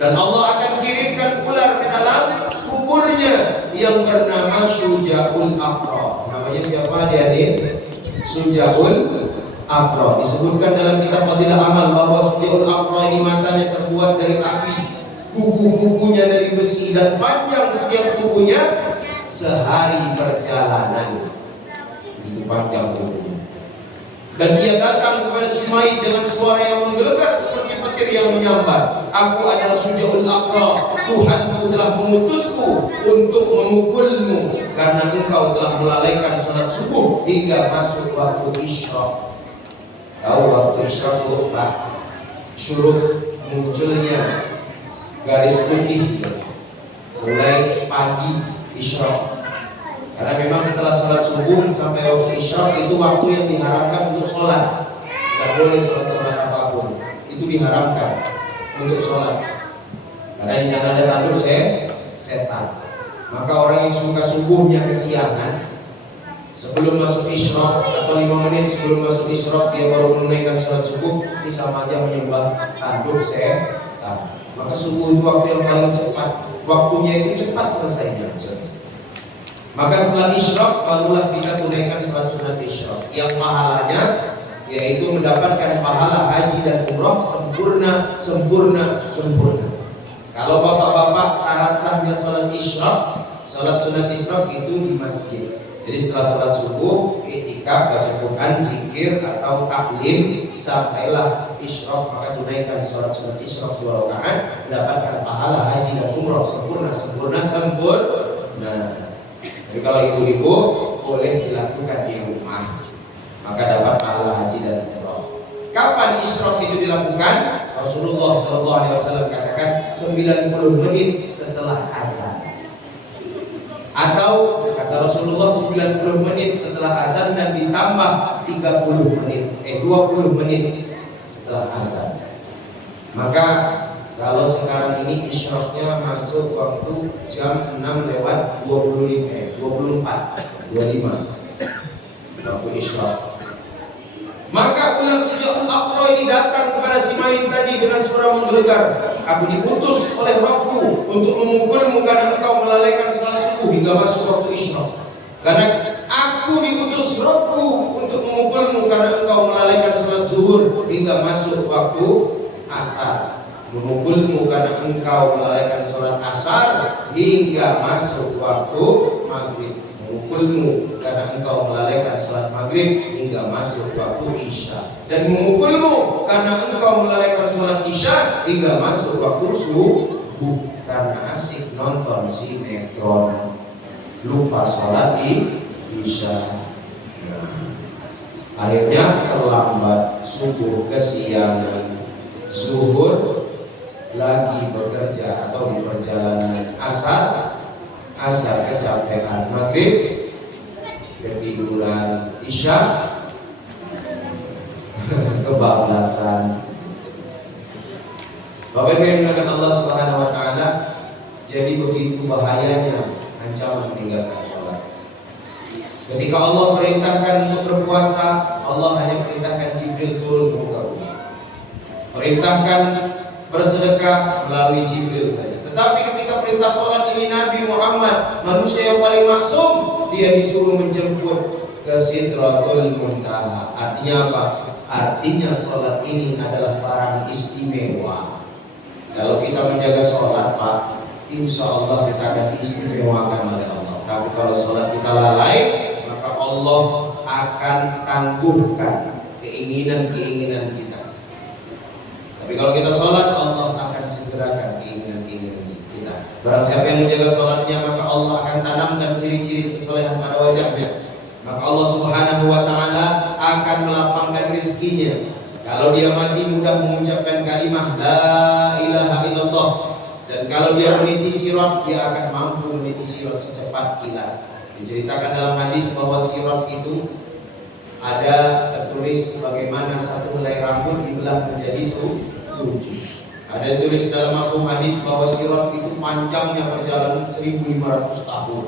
Dan Allah akan kirimkan ular ke dalam kuburnya yang bernama Syuja'ul Aqra. Namanya siapa adik-adik? Syuja'ul Aqra. Disebutkan dalam kitab Fadilah Amal bahwa Syuja'ul Aqra ini matanya terbuat dari api, kuku-kukunya dari besi, dan panjang setiap kukunya sehari perjalanan. Itu panjang kukunya. Dan dia datang kepada si mayit dengan suara yang menggelegar seperti petir yang menyambar. Aku adalah Syuja'ul Aqra, Tuhanku telah mengutusku untuk memukulmu karena engkau telah melalaikan salat subuh hingga masuk waktu isyraq. Tahu waktu isyraq itu Pak? Syuruk, munculnya garis putih mulai pagi isyraq. Karena memang setelah sholat subuh sampai waktu isyraq itu waktu yang diharamkan untuk sholat. Tidak boleh sholat apapun, itu diharamkan untuk sholat. Karena di sana ada tanduk setan. Maka orang yang suka subuhnya kesiangan, sebelum masuk isyraq atau 5 menit sebelum masuk isyraq dia baru menunaikan sholat subuh, ini sama aja menyembah tanduk setan. Maka subuh itu waktu yang paling cepat, waktunya itu cepat selesainya. Maka setelah isyraq barulah kita tunaikan sholat sunat isyraq yang pahalanya yaitu mendapatkan pahala haji dan umroh sempurna. Kalau bapak-bapak syarat sahnya sholat isyraq, sholat sunat isyraq itu di masjid. Jadi setelah sholat subuh, i'tikaf, baca Quran, zikir atau taklim sampailah isyraq, maka tunaikan sholat sunat isyraq 2 rakaat, mendapatkan pahala haji dan umroh sempurna. Jadi kalau ibu-ibu boleh dilakukan di rumah, maka dapat pahala haji dan umroh. Kapan isyraq itu dilakukan? Rasulullah SAW katakan 90 menit setelah azan. Atau kata Rasulullah 90 menit setelah azan dan ditambah 20 menit setelah azan. Maka kalau sekarang ini isyraqnya masuk waktu jam 6:24 waktu isyraq. Maka ular Syuja'ul Aqra ini datang kepada si mayit tadi dengan suara menggelegar. Aku diutus oleh Rabbku untuk memukulmu karena engkau melalaikan salat subuh hingga masuk waktu isyraq. Karena aku diutus Rabbku untuk memukulmu karena engkau melalaikan salat zuhur hingga masuk waktu asar. Memukulmu karena engkau melalaikan salat asar hingga masuk waktu maghrib. memukulmu karena engkau melalaikan salat maghrib hingga masuk waktu isya, dan memukulmu karena engkau melalaikan salat isya hingga masuk waktu subuh karena asik nonton sinetron, lupa salat di isya. Akhirnya terlambat subuh, kesiangan, zuhur lagi bekerja atau di perjalanan, asar kecapean, maghrib ketiduran, isya kebablasan. Bapak Ibu yang dimuliakan Allah Subhanahu wa taala, jadi begitu bahayanya ancaman meninggalkan sholat. Ketika Allah perintahkan untuk berpuasa, Allah hanya perintahkan Jibril turun ke muka bumi. Perintahkan bersedekah melalui Jibril saja. Tetapi ketika perintah sholat ini Nabi Muhammad, manusia yang paling maksum, dia disuruh menjemput ke Sidratul Muntaha. Artinya apa? Artinya sholat ini adalah barang istimewa. Kalau kita menjaga sholat, Pak, insya Allah kita akan diistimewakan oleh Allah. Tapi kalau sholat kita lalai, maka Allah akan tangguhkan keinginan-keinginan kita. Tapi kalau kita sholat, Allah akan segerakan keinginan-keinginan kita. Barang siapa yang menjaga sholatnya, maka Allah akan tanamkan ciri-ciri kesolehan pada wajahnya. Maka Allah Subhanahu wa taala akan melapangkan rizkinya. Kalau dia mati mudah mengucapkan kalimat la ilaha illallah, dan kalau dia meniti sirat, dia akan mampu meniti sirat secepat kilat. Diceritakan dalam hadis bahwa sirat itu ada tertulis bagaimana satu helai rambut dibelah menjadi 7. Ada tulis dalam mafhum hadis bahwa sirat itu panjangnya perjalanan 1500 tahun.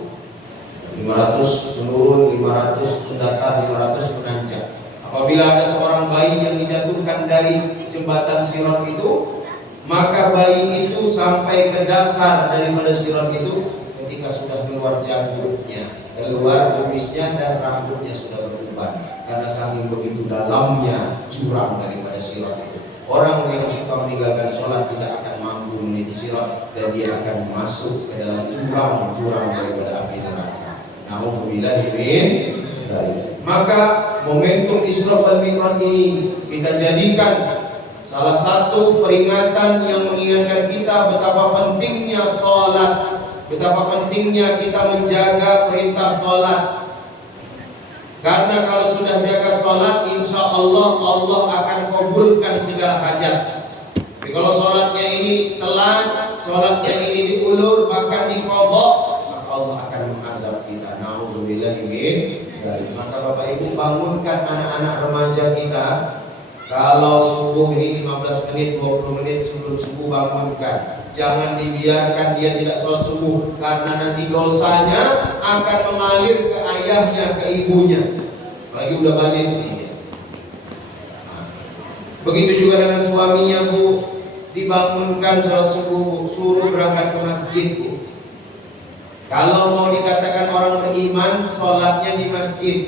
500 menurun, 500 mendatar, 500 menanjak. Apabila ada seorang bayi yang dijatuhkan dari jembatan sirat itu, maka bayi itu sampai ke dasar daripada sirat itu ketika sudah keluar janggutnya, keluar kumisnya, dan rambutnya sudah beruban, karena saking begitu dalamnya jurang daripada sirat itu. Orang yang suka meninggalkan sholat tidak akan mampu meniti sirat, dan dia akan masuk ke dalam jurang-jurang daripada api neraka. Nauzubillahi min dzalik. Maka momentum Isra wal Mi'raj ini kita jadikan salah satu peringatan yang mengingatkan kita betapa pentingnya sholat, betapa pentingnya kita menjaga perintah sholat. Karena kalau sudah jaga sholat, insya Allah Allah akan kabulkan segala hajat. Tapi kalau sholatnya ini telat, sholatnya ini diulur, bahkan diqadha, maka Allah akan mengazab kita. Nauzubillahi min dzalik. Maka Bapak Ibu, bangunkan anak-anak remaja kita. Kalau subuh ini 15 menit, 20 menit sebelum subuh bangunkan. Jangan dibiarkan dia tidak sholat subuh, karena nanti dosanya akan mengalir ke ayahnya, ke ibunya. Apalagi udah balik ini. Begitu juga dengan suaminya, Bu. Dibangunkan sholat subuh, suruh berangkat ke masjid, Bu. Kalau mau dikatakan orang beriman, sholatnya di masjid.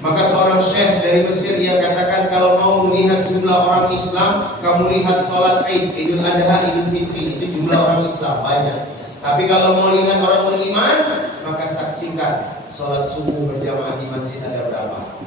Maka seorang syekh dari Mesir, ia katakan, kalau mau melihat jumlah orang Islam, kamu lihat sholat Id, Idul Adha, Idul Fitri, itu jumlah orang Islam banyak. Tapi kalau mau lihat orang beriman, maka saksikan sholat subuh berjamaah di masjid ada berapa.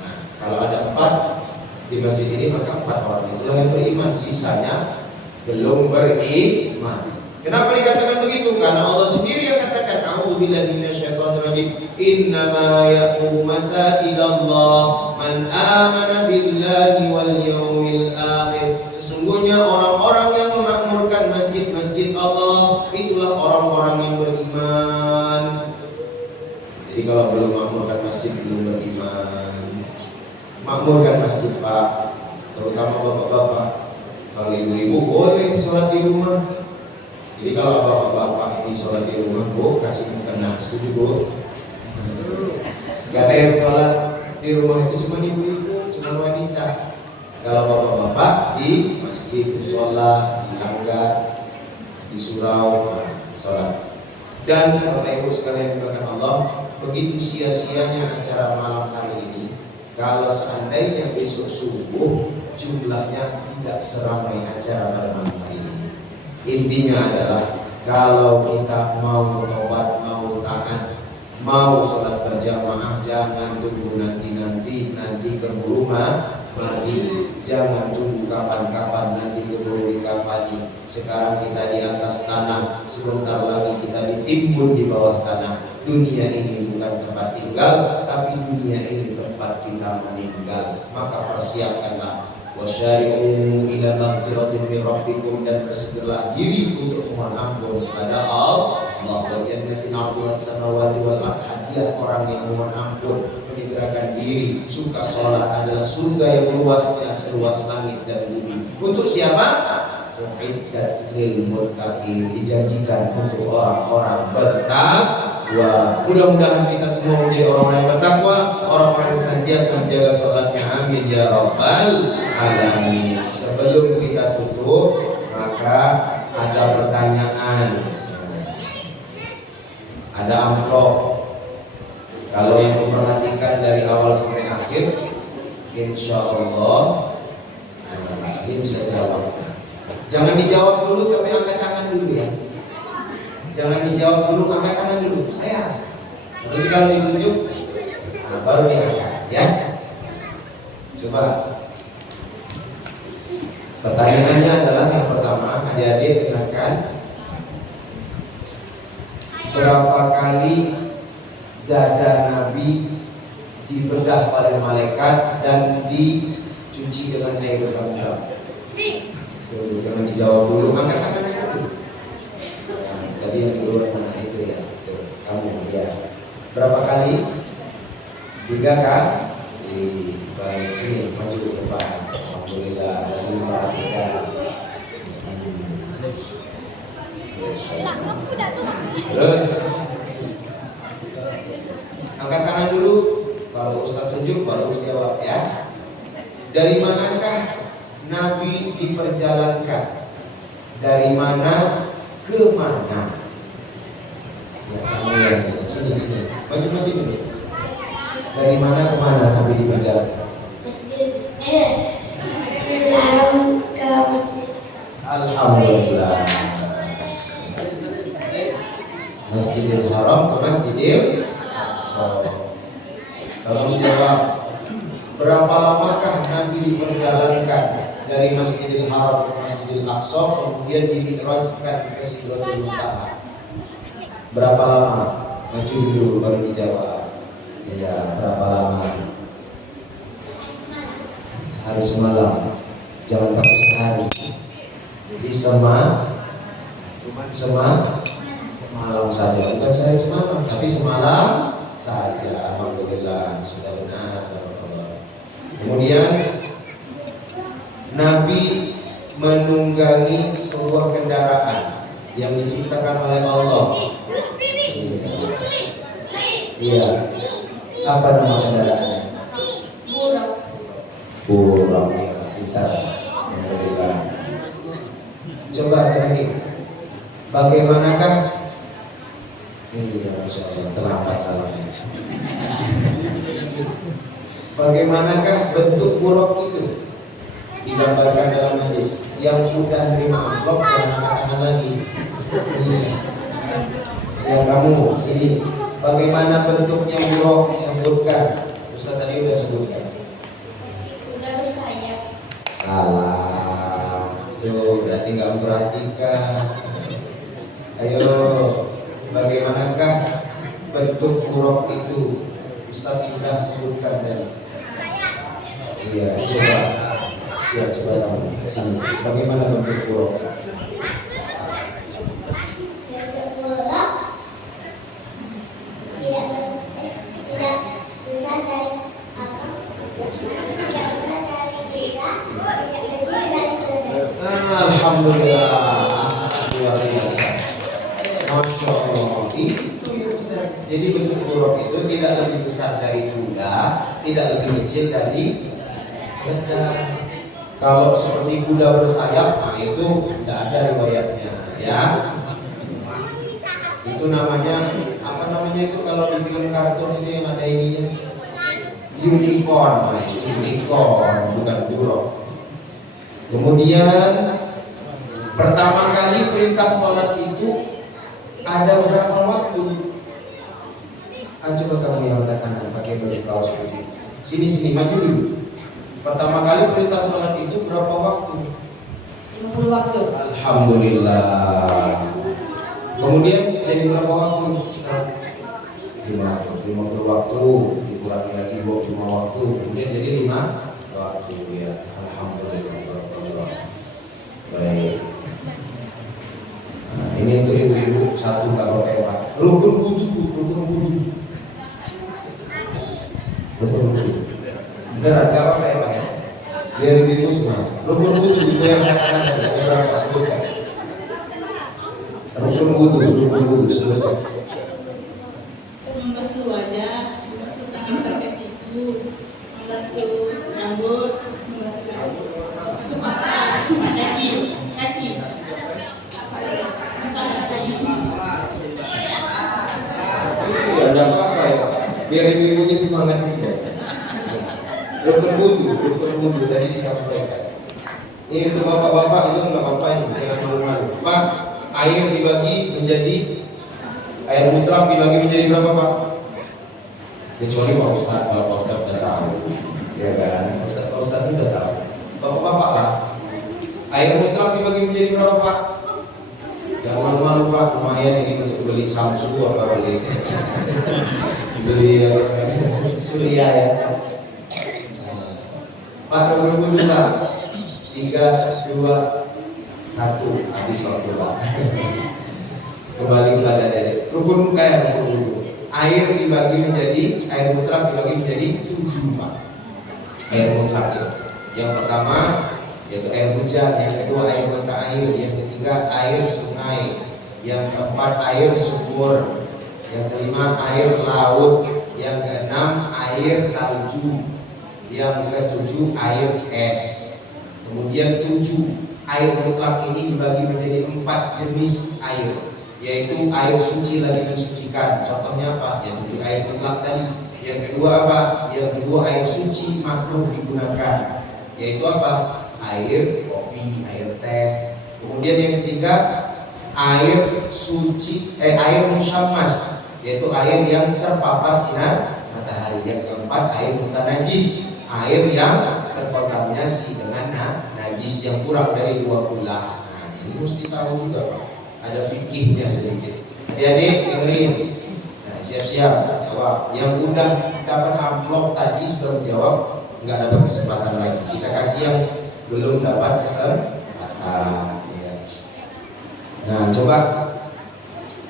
Nah, kalau ada 4 di masjid ini, maka 4 orang itulah yang beriman, sisanya belum beriman. Kenapa dikatakan begitu? Karena Allah sendiri yang katakan, a'udzubillahi minasyaitonir rajim, innama ya'muru masajidallah man amana billahi wal yawmil akhir. Sesungguhnya orang-orang yang memakmurkan masjid-masjid Allah itulah orang-orang yang beriman. Jadi kalau belum memakmurkan masjid, belum beriman. Makmurkan masjid, Pak, terutama bapak-bapak. Kalau ibu-ibu boleh sholat di rumah. Jadi kalau bapak-bapak ini sholat di rumah, Bu, kasih mukena, setuju, Bu? Gak ada yang sholat di rumah itu cuma ibu-ibu, cuma wanita. Kalau bapak-bapak di masjid, sholat, di langgar, di surau, sholat. Dan Bapak Ibu sekalian dimuliakan Allah, begitu sia-sianya acara malam hari ini, kalau seandainya besok subuh jumlahnya tidak seramai acara pada malam hari ini. Intinya adalah Kalau kita mau tobat, mau taat, mau sholat berjamaah, jangan tunggu nanti keburu mati. Jangan tunggu kapan-kapan nanti keburu dikafani. Sekarang kita di atas tanah, sebentar lagi kita ditimbun di bawah tanah. Dunia ini bukan tempat tinggal, tapi dunia ini tempat kita meninggal. Maka persiapkanlah. Wasyari'u ila maghfiratin min rabbikum, dan bersegeralah diri untuk mohon ampun kepada Allah. Wa jannatin 'arduha as-samawati wal ardh. Hadiah orang yang mohon ampun, menyegerakan diri, suka sholat adalah surga yang luasnya seluas langit dan bumi. Untuk siapa? Uiddat lil muttaqin, dijanjikan untuk orang-orang bertakwa. Mudah-mudahan kita semua menjadi orang yang bertakwa, orang-orang yang senantiasa menjaga sholatnya. Amin ya rabbal alamin. Sebelum kita tutup, maka ada pertanyaan, ada amplop. Kalau yang memperhatikan dari awal sampai akhir, insya Allah ini bisa jawab. Jangan dijawab dulu, tapi angkat tangan dulu ya. Jangan dijawab dulu, angkat tangan dulu. Saya. Nanti kalau ditunjuk, baru diangkat ya. Coba. Pertanyaannya adalah yang pertama, adik-adik dengarkan. Berapa kali dada Nabi dibedah oleh malaikat dan dicuci dengan air zam-zam? Tuh, jangan dijawab dulu, angkat tangannya dulu. Nah, tadi yang duluan mana itu ya? Tuh, kamu ya. Berapa kali? 3 kali. Baik, sini maju ke depan. Alhamdulillah, dan memperhatikan. Terus angkat tangan dulu. Kalau Ustaz tunjuk baru dijawab ya. Dari manakah Nabi diperjalankan? Dari mana ke mana? Ya, kamu yang sini. Maju dulu. Dari mana ke mana Nabi diperjalankan? Masjidil Haram ke Masjidil Aqsa. Alhamdulillah. Masjidil Haram ke Masjidil Aqsa. Tolong jawab. Berapa lamakah Nabi diperjalankan dari Masjidil Haram ke Masjidil Aqsa, kemudian dimi'rajkan ke Sidratul Muntaha? Berapa lama? Maju dulu baru dijawab. Ya, berapa lama? Sehari semalam. Jangan pakai sehari. Jadi semalam saja, bukan sehari semalam, tapi semalam saja. Alhamdulillah, sudah benar. Kemudian Nabi menunggangi sebuah kendaraan yang diciptakan oleh Allah. Iya. Apa nama kendaraannya? Buruk ya, pintar. Alhamdulillah. Coba ada lagi. Bagaimanakah? Iya, Masya Allah, terlambat salahnya. Bagaimanakah bentuk buruk itu? Digambarkan dalam hadis. Yang mudah nerima amplop jangan angkat tangan lagi. Iya. Ya kamu sini. Bagaimana bentuknya buruk disebutkan? Ustaz tadi sudah sebutkan. Kuda bersayap. Salah. Tuh berarti nggak memperhatikan. Ayo, bagaimanakah bentuk buruk itu? Ustaz sudah sebutkan tadi. Iya, coba. Ya, coba kamu sini. Bagaimana bentuk buruk? Bentuk buruk tidak bisa dari apa? Tidak bisa dari kita, tidak kecil dari keledai. Alhamdulillah, luar biasa. Masya Allah, itu yang benar. Jadi bentuk buruk itu tidak lebih besar dari kuda, tidak lebih kecil dari keledai. Kalau seperti kuda bersayap, nah itu tidak ada riwayatnya, ya. Itu namanya apa namanya itu kalau di film kartun itu yang ada ininya? Unicorn, nah, unicorn bukan buruk. Kemudian pertama kali perintah sholat itu ada berapa waktu? Coba kamu yang angkat tangan pakai baju kaos putih. Sini maju dulu. Pertama kali perintah sholat itu berapa waktu? 50 waktu. Alhamdulillah. Kemudian jadi berapa waktu? 50 waktu dikurangi lagi 25 waktu, kemudian jadi 5 waktu ya. Alhamdulillah. Baik. Nah, ini untuk ibu-ibu satu nggak pakai pak. Rukun wudu. Beneran nggak pakai pak ya? Biar ibu semua. Rukun wudu itu yang katakan ada berapa sebutkan? Rukun wudu sebutkan. Membasuh wajah, membasuh tangan sampai siku, membasuh rambut, membasuh itu mata, kaki. Ya ada apa ya? Biar ibu-ibunya semangat juga. Rukun wudu tadi disampaikan. Ini untuk bapak-bapak itu nggak apa-apa ini, jangan malu-malu. Pak, air dibagi menjadi air mutlak dibagi menjadi berapa pak? Kecuali Pak Ustadz, kalau Pak Ustadz udah tahu, ya kan? Pak Ustadz udah tahu. Bapak-bapak lah. Air mutlak dibagi menjadi berapa pak? Jangan malu-malu pak, lumayan ini untuk beli Samsu apa beli Surya ya. Pak nomor wudu pak. 3, 2, 1 habis waktu pak. Kembali pada dari rukun wudu. Air dibagi menjadi air mutlak dibagi menjadi 7 pak. Air mutlak itu. Yang pertama yaitu air hujan, yang kedua air mata air, yang ketiga air sungai, yang keempat air sumur, yang kelima air laut, yang keenam air salju, yang ketujuh air es. Kemudian 7 air mutlak ini dibagi menjadi 4 jenis air, yaitu air suci lagi mensucikan. Contohnya apa? Yang 7 air mutlak tadi. Yang kedua apa? Yang kedua air suci makruh digunakan, yaitu apa? Air kopi, air teh. Kemudian yang ketiga air suci, air musyammas, yaitu air yang terpapar sinar matahari. Yang keempat air mutanajis, air yang terkontaminasi dengan najis yang kurang dari 2 bulan. Nah, ini mesti tahu juga Pak. Ada fikihnya sedikit. Adik-adik dengerin. Nah, siap-siap jawab. Yang udah dapat amplop tadi sudah menjawab, nggak dapat kesempatan lagi. Kita kasih yang belum dapat kesempatan. Ya. Nah, coba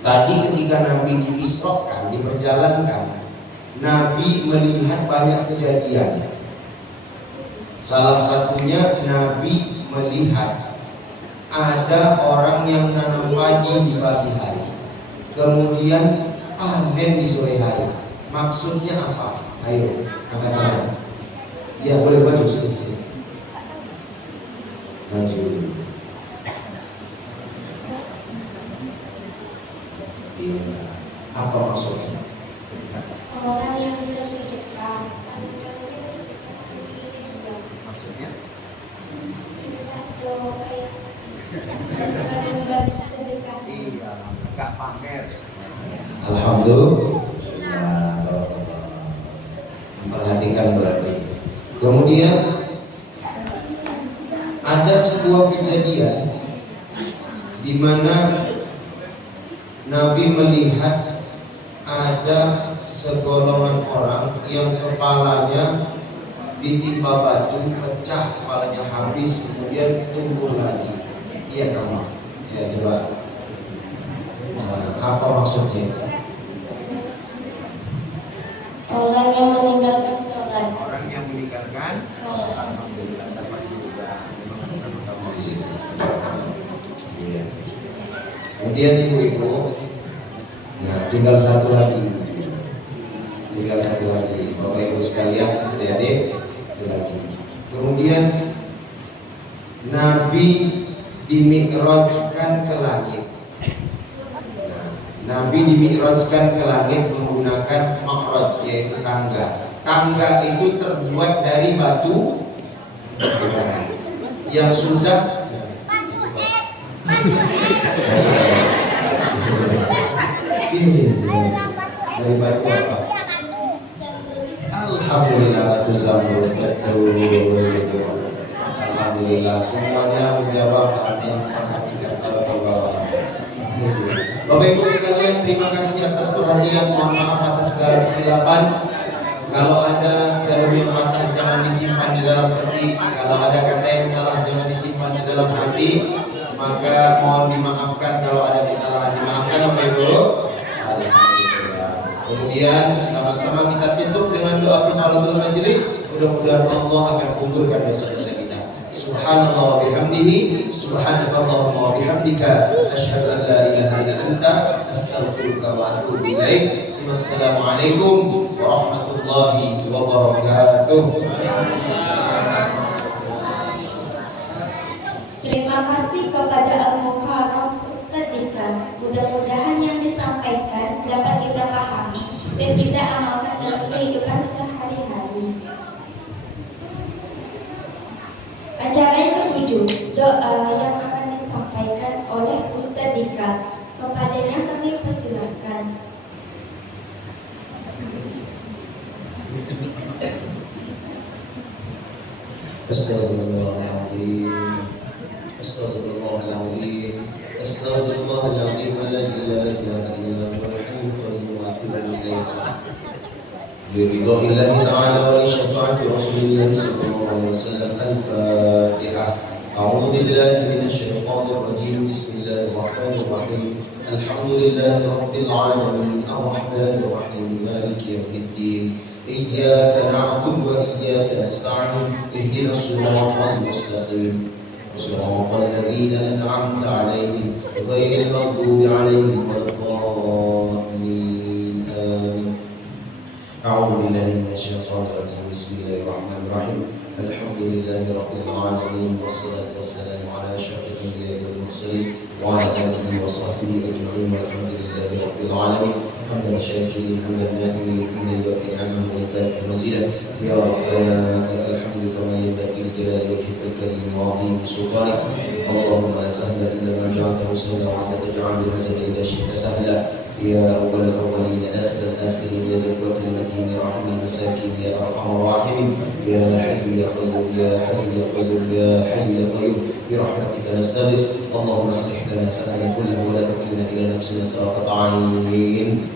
tadi ketika Nabi diisrokan, diperjalankan, Nabi melihat banyak kejadian. Salah satunya Nabi melihat ada orang yang nanam padi di pagi hari, kemudian panen di sore hari. Maksudnya apa? Ayo, angkat tangan. Ya, boleh maju sedikit. Maju. Iya. Apa maksudnya? Orang yang bersedekah. Maksudnya? Iya, nggak pamer. Alhamdulillah. Memperhatikan berarti. Kemudian ada sebuah kejadian di mana Nabi melihat ada segolongan orang yang kepalanya ditimpa batu, pecah kepalanya habis, kemudian tumbuh lagi. Iya kamu? Ya coba. Nah, apa maksudnya? Orang yang meninggalkan sholat. Orang yang meninggalkan Sholat. alhamdulillah dapat juga memang utama Di situ. Iya. Kemudian ibu-ibu, nah tinggal satu lagi, bapak ibu sekalian, adik-adik, itu lagi. Kemudian Nabi dimi'rajkan ke langit. Nah, Nabi dimi'rajkan ke langit menggunakan mi'raj, yaitu tangga. Tangga itu terbuat dari batu yang sudah Sini. Dari batu apa? Alhamdulillah itu zamrud, betul. Alhamdulillah semuanya menjawab apa yang perhatikan Bapak. Bapak Ibu sekalian, terima kasih atas perhatian. Mohon maaf atas segala kesilapan. Kalau ada jarum yang patah jangan disimpan di dalam hati. Kalau ada kata yang salah jangan disimpan di dalam hati. Maka mohon dimaafkan kalau ada kesalahan. Dimaafkan Bapak Ibu. Alhamdulillah. Kemudian sama-sama kita tutup dengan doa kifaratul majelis. Mudah-mudahan Allah akan kuburkan dosa-dosa kita. Subhanallah wa bihamdihi, subhanakallahumma wa bihamdika, asyhadu an la ilaha illa anta, astaghfiruka wa atubu ilaik. Wassalamualaikum warahmatullahi wabarakatuh. Terima kasih kepada Al-Mukarram Ustadz Dika. Mudah-mudahan yang disampaikan dapat kita pahami dan kita amalkan dalam kehidupan sehari-hari. Acara yang ketujuh, doa yang akan disampaikan oleh Ustadz Dika. Kepadanya kami persilahkan. Astagfirullahaladzim, Astagfirullahaladzim, Astagfirullahaladzim, alladzi la ilaha illa huwal hayyul qayyum wa atubu ilaih. Biridha'illahi ta'ala wa li syafa'ati Rasulillah sallallahu alaihi wasallam. Al-Fatihah. A'udzu billahi minasy syaithanir rajim. Bismillahirrahmanirrahim. Alhamdulillahi rabbil alamin, arrahmanir rahim, maliki yaumiddin. إياك نعبد وإياك نستعين اهدنا الصراط المستقيم صراط الذين أنعمت عليهم غير المغضوب عليهم ولا الضالين آمين. أعوذ بالله من الشيطان الرجيم. بسم الله الرحمن الرحيم. الحمد لله رب العالمين والصلاة والسلام على أشرف الأنبياء والمرسلين وعلى آله وصحبه أجمعين والحمد لله رب العالمين. حمدا الشاكرين حمدا النائمين حمدا يوفي نعمه ويكافئ مزيدا. يا ربنا لك الحمد كما ينبغي لجلال وجهك الكريم وعظيم سلطانك. اللهم لا سهل الا ما جعلته سهلا وانت تجعل الحزن اذا شئت سهلا. يا اول الاولين اخر الاخرين يا ذا القوه المتين يا رحم المساكين يا ارحم الراحمين يا حي يا قيوم يا حي يا قيوم يا حي يا قيوم برحمتك نستغيث. اللهم اصلح لنا سننا كله ولا تكلنا الى نفسنا طرفه عين.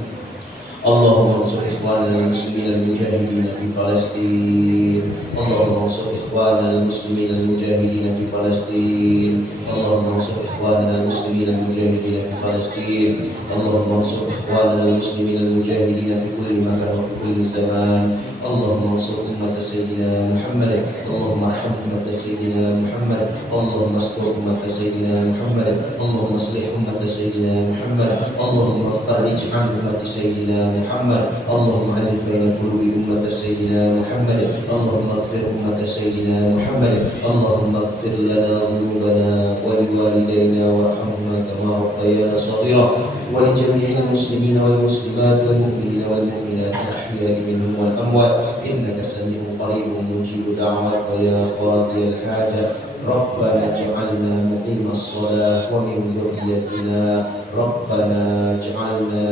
اللهم انصر إخواننا المسلمين المجاهدين في فلسطين. اللهم انصر إخواننا المسلمين المجاهدين في فلسطين. اللهم انصر إخواننا المسلمين المجاهدين في فلسطين. اللهم انصر إخواننا المسلمين المجاهدين في كل مكان وفي كل زمان. اللهم انصر أمة سيدنا محمد. اللهم ارحم أمة سيدنا محمد. اللهم استر أمة سيدنا محمد. اللهم اصلح أمة سيدنا محمد. اللهم فرج عن أمة سيدنا محمد. اللهم ألف بين قلوب أمة سيدنا محمد. اللهم اغفر أمة سيدنا محمد. اللهم اغفر لنا ذنوبنا ولوالدينا وارحمهما كما ربيانا صغيرا ولجميع المسلمين والمسلمات والمؤمنين والمؤمنات الأحياء منهم والأموات إنك سميع قريب مجيب دعوات ويا قاضي الحاجة. ربنا اجعلنا مقيم الصلاة ومن ذريتنا. ربنا اجعلنا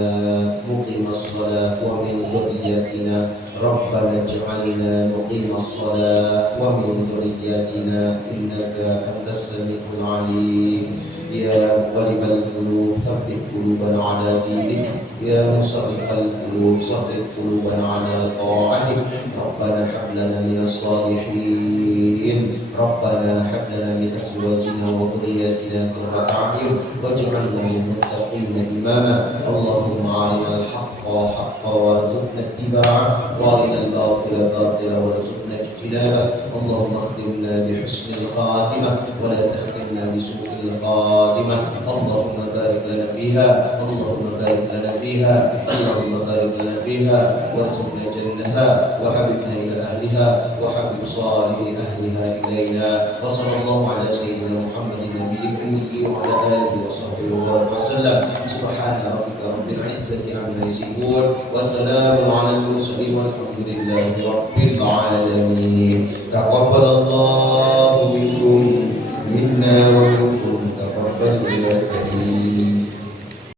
مقيم الصلاة ومن ذريتنا. ربنا اجعلنا مقيم الصلاة ومن ذريتنا إنك أنت السميع العليم. يا مقلب القلوب ثبت قلوبنا على دينك. يا مصرف القلوب صرف قلوبنا على طاعتك. ربنا هب لنا من الصالحين. ربنا هب لنا من أزواجنا وذرياتنا قرة أعين واجعلنا للمتقين إماما. اللهم أرنا الحق حقا وارزقنا اتباعه وأرنا الباطل باطلا وارزقنا اجتنابه. اللهم اختمنا بحسن الخاتمة ولا تختمنا بسوء الخاتمة. اللهم بارك لنا فيها. اللهم بارك لنا فيها. اللهم بارك لنا فيها وارزقنا جنها وحببنا إلى أهلها وحبب صالح أهلها إلينا. وصلى الله على سيدنا محمد النبي الأمي وعلى آله وصحبه وسلم. سبحان ربك رب العزة عما يصفون وسلام على المرسلين والحمد لله رب العالمين.